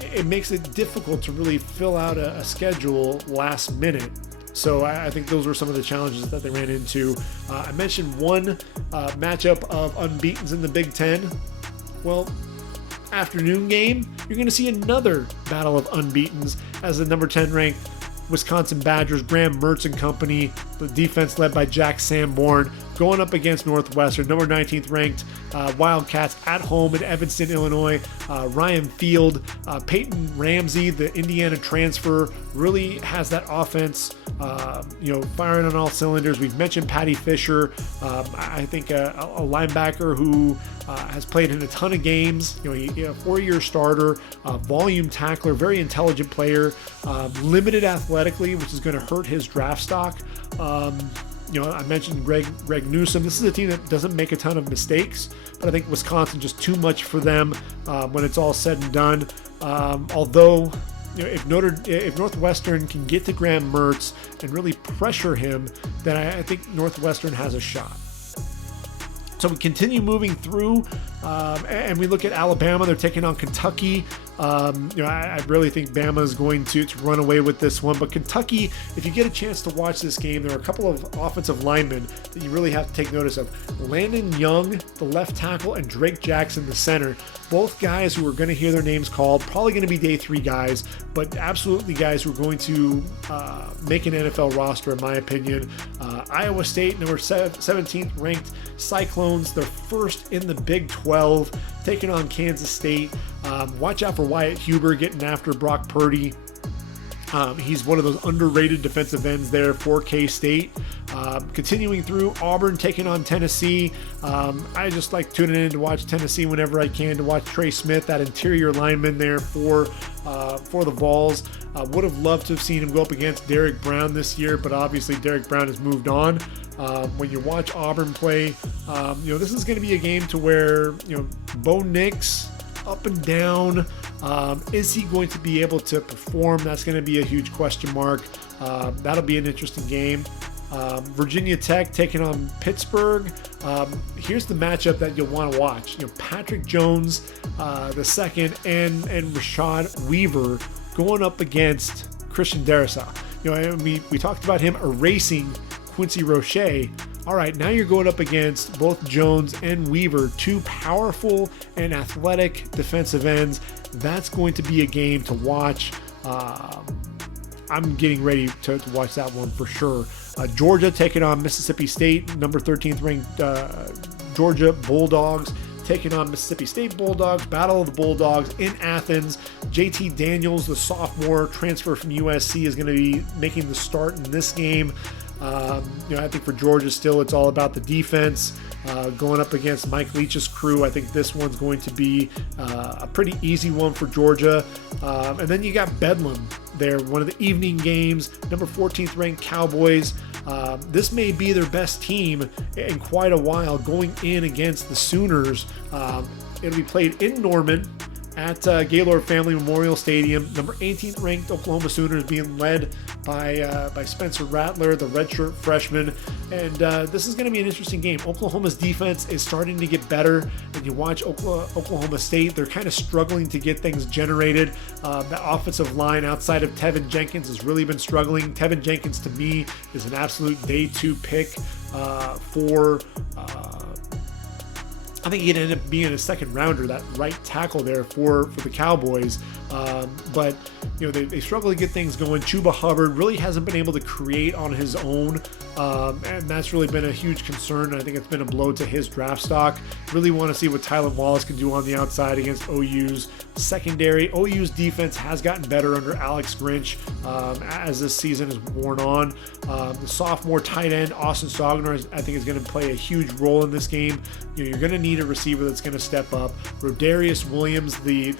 it makes it difficult to really fill out a schedule last minute. So I think those were some of the challenges that they ran into. I mentioned one matchup of unbeatens in the Big Ten. Well, afternoon game, you're going to see another battle of unbeatens as the number 10 ranked Wisconsin Badgers, Graham Mertz and company, the defense led by Jack Sanborn, going up against Northwestern, number 19th ranked Wildcats at home in Evanston, Illinois. Ryan Field, Peyton Ramsey, the Indiana transfer, really has that offense, firing on all cylinders. We've mentioned Patty Fisher, I think a linebacker who has played in a ton of games. He a 4-year starter, volume tackler, very intelligent player, limited athletically, which is going to hurt his draft stock. I mentioned Greg Newsome. This is a team that doesn't make a ton of mistakes, but I think Wisconsin just too much for them when it's all said and done. Although, if Northwestern can get to Graham Mertz and really pressure him, then I think Northwestern has a shot. So we continue moving through, and we look at Alabama. They're taking on Kentucky. I really think Bama is going to run away with this one. But Kentucky, if you get a chance to watch this game, there are a couple of offensive linemen that you really have to take notice of. Landon Young, the left tackle, and Drake Jackson, the center. Both guys who are going to hear their names called, probably going to be day 3 guys, but absolutely guys who are going to make an NFL roster, in my opinion. Iowa State, number 17th ranked Cyclones, they're first in the Big 12, taking on Kansas State. Watch out for Wyatt Huber getting after Brock Purdy. He's one of those underrated defensive ends there for K-State. Continuing through, Auburn taking on Tennessee. I just like tuning in to watch Tennessee whenever I can, to watch Trey Smith, that interior lineman there for the Vols. Would have loved to have seen him go up against Derek Brown this year, but obviously Derek Brown has moved on. When you watch Auburn play, this is going to be a game to where, Bo Nix, up and down. Is he going to be able to perform? That's going to be a huge question mark. That'll be an interesting game. Virginia Tech taking on Pittsburgh. Here's the matchup that you'll want to watch. Patrick Jones, the second, and Rashad Weaver going up against Christian Darrisaw. We talked about him erasing Quincy Roche. All right, now you're going up against both Jones and Weaver, 2 powerful and athletic defensive ends. That's going to be a game to watch. I'm getting ready to watch that one for sure. Georgia taking on Mississippi State, number 13th ranked Georgia Bulldogs taking on Mississippi State Bulldogs. Battle of the Bulldogs in Athens. JT Daniels, the sophomore transfer from USC, is going to be making the start in this game. I think for Georgia still, it's all about the defense. Going up against Mike Leach's crew, I think this one's going to be a pretty easy one for Georgia. And then you got Bedlam there, one of the evening games, number 14th ranked Cowboys. This may be their best team in quite a while, going in against the Sooners. It'll be played in Norman at Gaylord Family Memorial Stadium. Number 18th ranked Oklahoma Sooners being led by Spencer Rattler, the redshirt freshman. And this is going to be an interesting game. Oklahoma's defense is starting to get better. And you watch Oklahoma State, they're kind of struggling to get things generated. The offensive line outside of Tevin Jenkins has really been struggling. Tevin Jenkins, to me, is an absolute day 2 pick for... I think he'd end up being a second rounder, that right tackle there for the Cowboys. But they struggle to get things going. Chuba Hubbard really hasn't been able to create on his own, and that's really been a huge concern. I think it's been a blow to his draft stock. Really want to see what Tylan Wallace can do on the outside against OU's secondary. OU's defense has gotten better under Alex Grinch as this season has worn on. The sophomore tight end Austin Sogner, I think, is going to play a huge role in this game. You're going to need a receiver that's going to step up. Rodarius Williams, the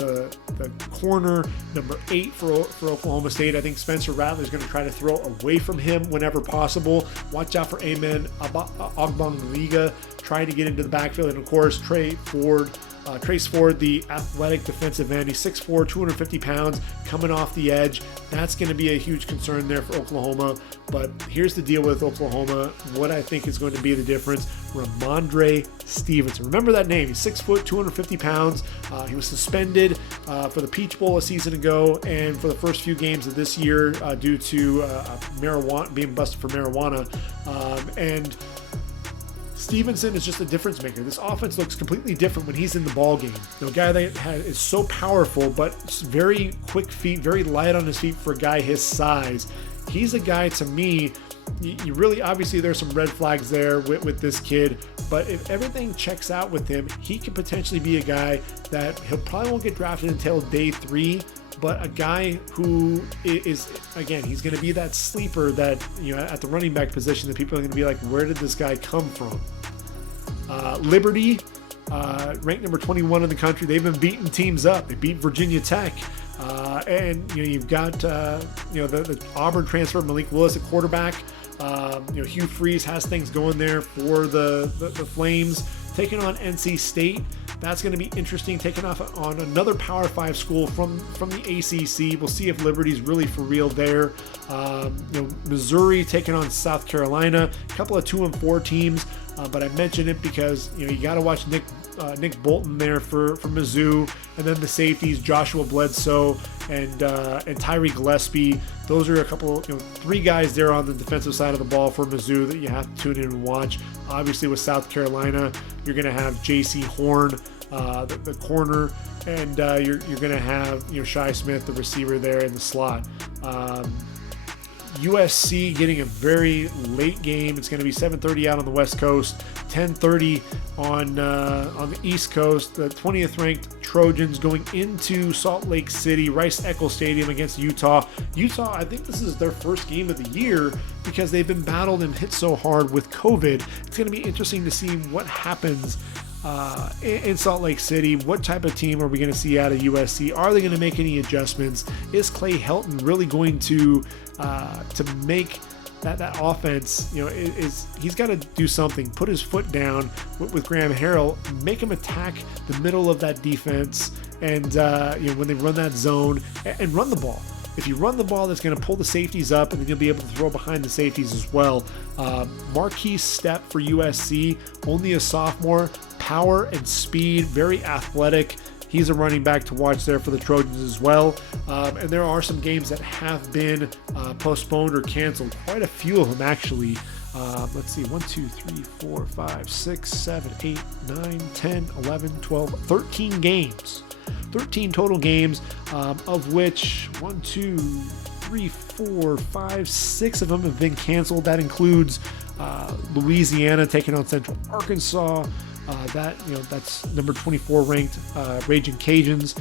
corner, number 8 for Oklahoma State. I think Spencer Rattler is going to try to throw away from him whenever possible. Watch out for Amen Ogbongbemiga trying to get into the backfield. And of course, Trace Ford, the athletic defensive end. He's 6'4", 250 pounds, coming off the edge. That's going to be a huge concern there for Oklahoma. But here's the deal with Oklahoma. What I think is going to be the difference, Ramondre Stevenson. Remember that name. He's 6 foot, 250 pounds. He was suspended for the Peach Bowl a season ago and for the first few games of this year due to marijuana, being busted for marijuana. And Stevenson is just a difference maker. This offense looks completely different when he's in the ball game. A guy that is so powerful, but very quick feet, very light on his feet for a guy his size. He's a guy, to me, you really, obviously there's some red flags there with this kid, but if everything checks out with him, he could potentially be a guy that he'll probably won't get drafted until day 3, but a guy who is, again, he's going to be that sleeper that, at the running back position, that people are going to be like, where did this guy come from? Liberty, ranked number 21 in the country. They've been beating teams up. They beat Virginia Tech. And you've got the Auburn transfer, Malik Willis at quarterback. Hugh Freeze has things going there for the Flames. Taking on NC State. That's going to be interesting. Taking off on another Power 5 school from the ACC. We'll see if Liberty's really for real there. Missouri taking on South Carolina. A couple of 2 and 4 teams. But I mention it because you got to watch Nick Bolton there for Mizzou, and then the safeties Joshua Bledsoe and Tyree Gillespie. Those are a couple, 3 guys there on the defensive side of the ball for Mizzou that you have to tune in and watch. Obviously, with South Carolina, you're going to have J.C. Horn, the corner, and you're going to have Shi Smith, the receiver there in the slot. USC getting a very late game. It's going to be 7:30 out on the West Coast, 10:30 on the East Coast. The 20th ranked Trojans going into Salt Lake City, Rice-Eccles Stadium against Utah. Utah, I think this is their first game of the year because they've been battled and hit so hard with COVID. It's going to be interesting to see what happens in Salt Lake City. What type of team are we going to see out of USC? Are they going to make any adjustments? Is Clay Helton really going to make that offense? He's got to do something. Put his foot down with Graham Harrell. Make him attack the middle of that defense, and when they run that zone and run the ball. If you run the ball, that's going to pull the safeties up, and then you'll be able to throw behind the safeties as well. Marquise Stepp for USC, only a sophomore, power and speed, very athletic. He's a running back to watch there for the Trojans as well. And there are some games that have been postponed or canceled. Quite a few of them, actually. Let's see, 1, 2, 3, 4, 5, 6, 7, 8, 9, 10, 11, 12, 13 games. 13 total games, of which 1, 2, 3, 4, 5, 6 of them have been canceled. That includes Louisiana taking on Central Arkansas. That's number 24 ranked Raging Cajuns.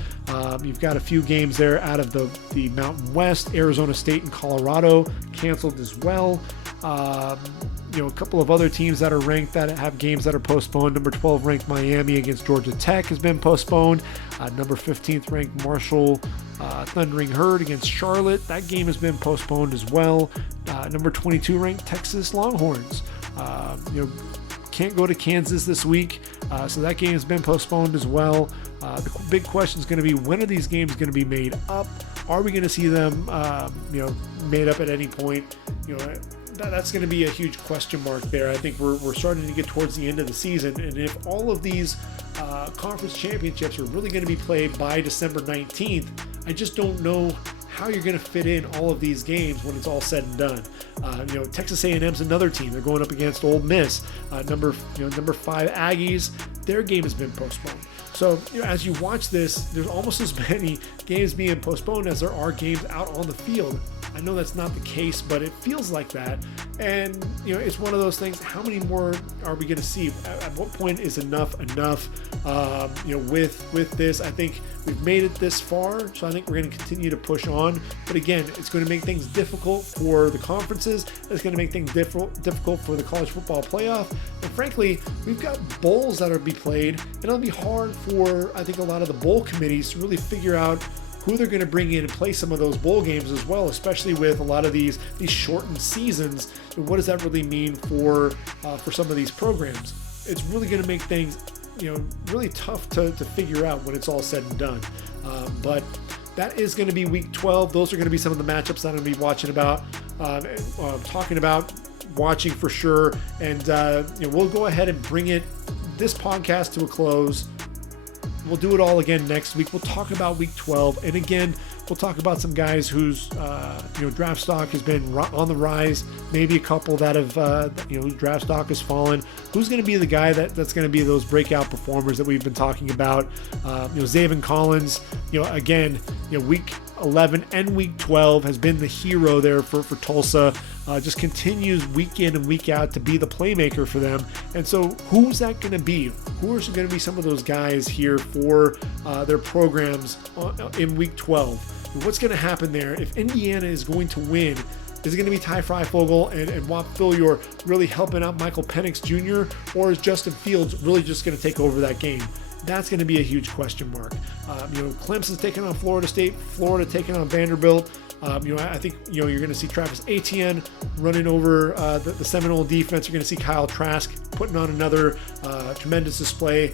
You've got a few games there out of the Mountain West. Arizona State and Colorado canceled as well. A couple of other teams that are ranked that have games that are postponed. Number 12 ranked Miami against Georgia Tech has been postponed. Number 15th ranked Marshall Thundering Herd against Charlotte. That game has been postponed as well. Number 22 ranked Texas Longhorns. Can't go to Kansas this week, so that game has been postponed as well. The big question is going to be, when are these games going to be made up? Are we going to see them, made up at any point? That's going to be a huge question mark there. I think we're starting to get towards the end of the season, and if all of these conference championships are really going to be played by December 19th, I just don't know how you're going to fit in all of these games when it's all said and done. Texas A&M's another team. They're going up against Ole Miss. Number 5 Aggies, their game has been postponed. So as you watch this, there's almost as many games being postponed as there are games out on the field. I know that's not the case, but it feels like that. And, it's one of those things. How many more are we going to see? At what point is enough? With this, I think we've made it this far. So I think we're going to continue to push on. But again, it's going to make things difficult for the conferences. It's going to make things difficult for the college football playoff. And frankly, we've got bowls that are to be played. And it'll be hard for, I think, a lot of the bowl committees to really figure out who they're going to bring in and play some of those bowl games as well, especially with a lot of these shortened seasons. And what does that really mean for some of these programs? It's really going to make things, really tough to figure out when it's all said and done. But that is going to be week 12. Those are going to be some of the matchups that I'm going to be watching for sure. And we'll go ahead and bring this podcast to a close. We'll do it all again next week. We'll talk about week 12. And again, we'll talk about some guys whose, draft stock has been on the rise. Maybe a couple that have, whose draft stock has fallen. Who's going to be the guy that's going to be those breakout performers that we've been talking about? Zaven Collins, week 11 and week 12 has been the hero there for Tulsa. Just continues week in and week out to be the playmaker for them. And so who's that going to be? Who are going to be some of those guys here for their programs in week 12? What's going to happen there? If Indiana is going to win, is it going to be Ty Fryfogle and Whop Philyor really helping out Michael Penix Jr., or is Justin Fields really just going to take over that game? That's going to be a huge question mark. Clemson's taking on Florida State, Florida taking on Vanderbilt. I think, you're going to see Travis Etienne running over the Seminole defense. You're going to see Kyle Trask putting on another tremendous display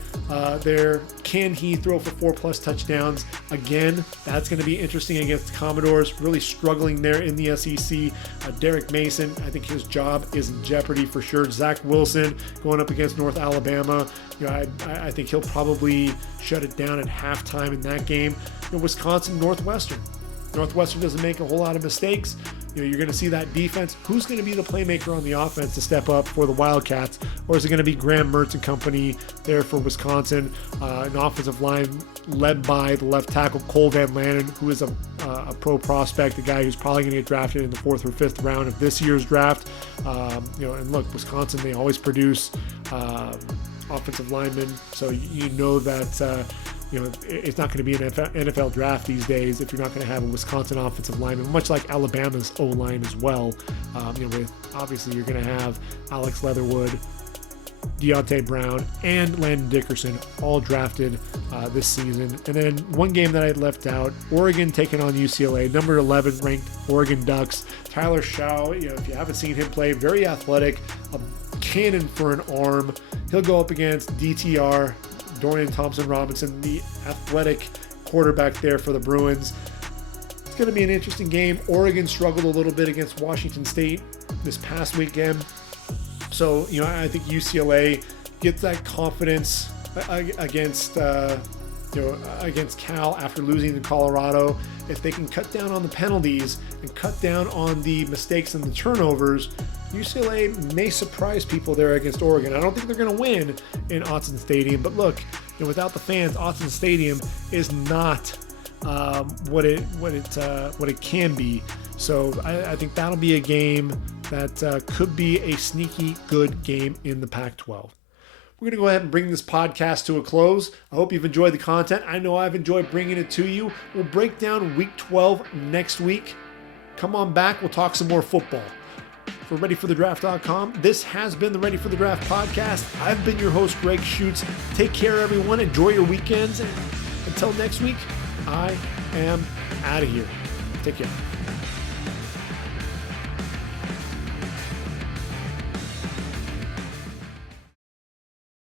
there. Can he throw for 4+ touchdowns? Again, that's going to be interesting against the Commodores, really struggling there in the SEC. Derek Mason, I think his job is in jeopardy for sure. Zach Wilson going up against North Alabama. I think he'll probably shut it down at halftime in that game. Wisconsin, Northwestern doesn't make a whole lot of mistakes. You're going to see that defense. Who's going to be the playmaker on the offense to step up for the Wildcats? Or is it going to be Graham Mertz and company there for Wisconsin? An offensive line led by the left tackle Cole Van Lanen, who is a pro prospect, a guy who's probably going to get drafted in the 4th or 5th round of this year's draft. And look, Wisconsin, they always produce offensive linemen, so that it's not going to be an NFL draft these days if you're not going to have a Wisconsin offensive lineman, much like Alabama's O-line as well. Obviously you're going to have Alex Leatherwood, Deontay Brown, and Landon Dickerson all drafted this season. And then one game that I left out, Oregon taking on UCLA, number 11 ranked Oregon Ducks. Tyler Shaw, if you haven't seen him play, very athletic, a cannon for an arm. He'll go up against DTR, Dorian Thompson-Robinson, the athletic quarterback there for the Bruins. It's going to be an interesting game. Oregon struggled a little bit against Washington State this past weekend. So, I think UCLA gets that confidence against Cal after losing to Colorado. If they can cut down on the penalties and cut down on the mistakes and the turnovers, UCLA may surprise people there against Oregon. I don't think they're going to win in Autzen Stadium, but look, without the fans, Autzen Stadium is not what it can be. So I think that'll be a game that could be a sneaky good game in the Pac-12. We're going to go ahead and bring this podcast to a close. I hope you've enjoyed the content. I know I've enjoyed bringing it to you. We'll break down week 12 next week. Come on back. We'll talk some more football. for ReadyForTheDraft.com. This has been the Ready for the Draft podcast. I've been your host, Gregg Schutze. Take care, everyone. Enjoy your weekends. And until next week, I am out of here. Take care.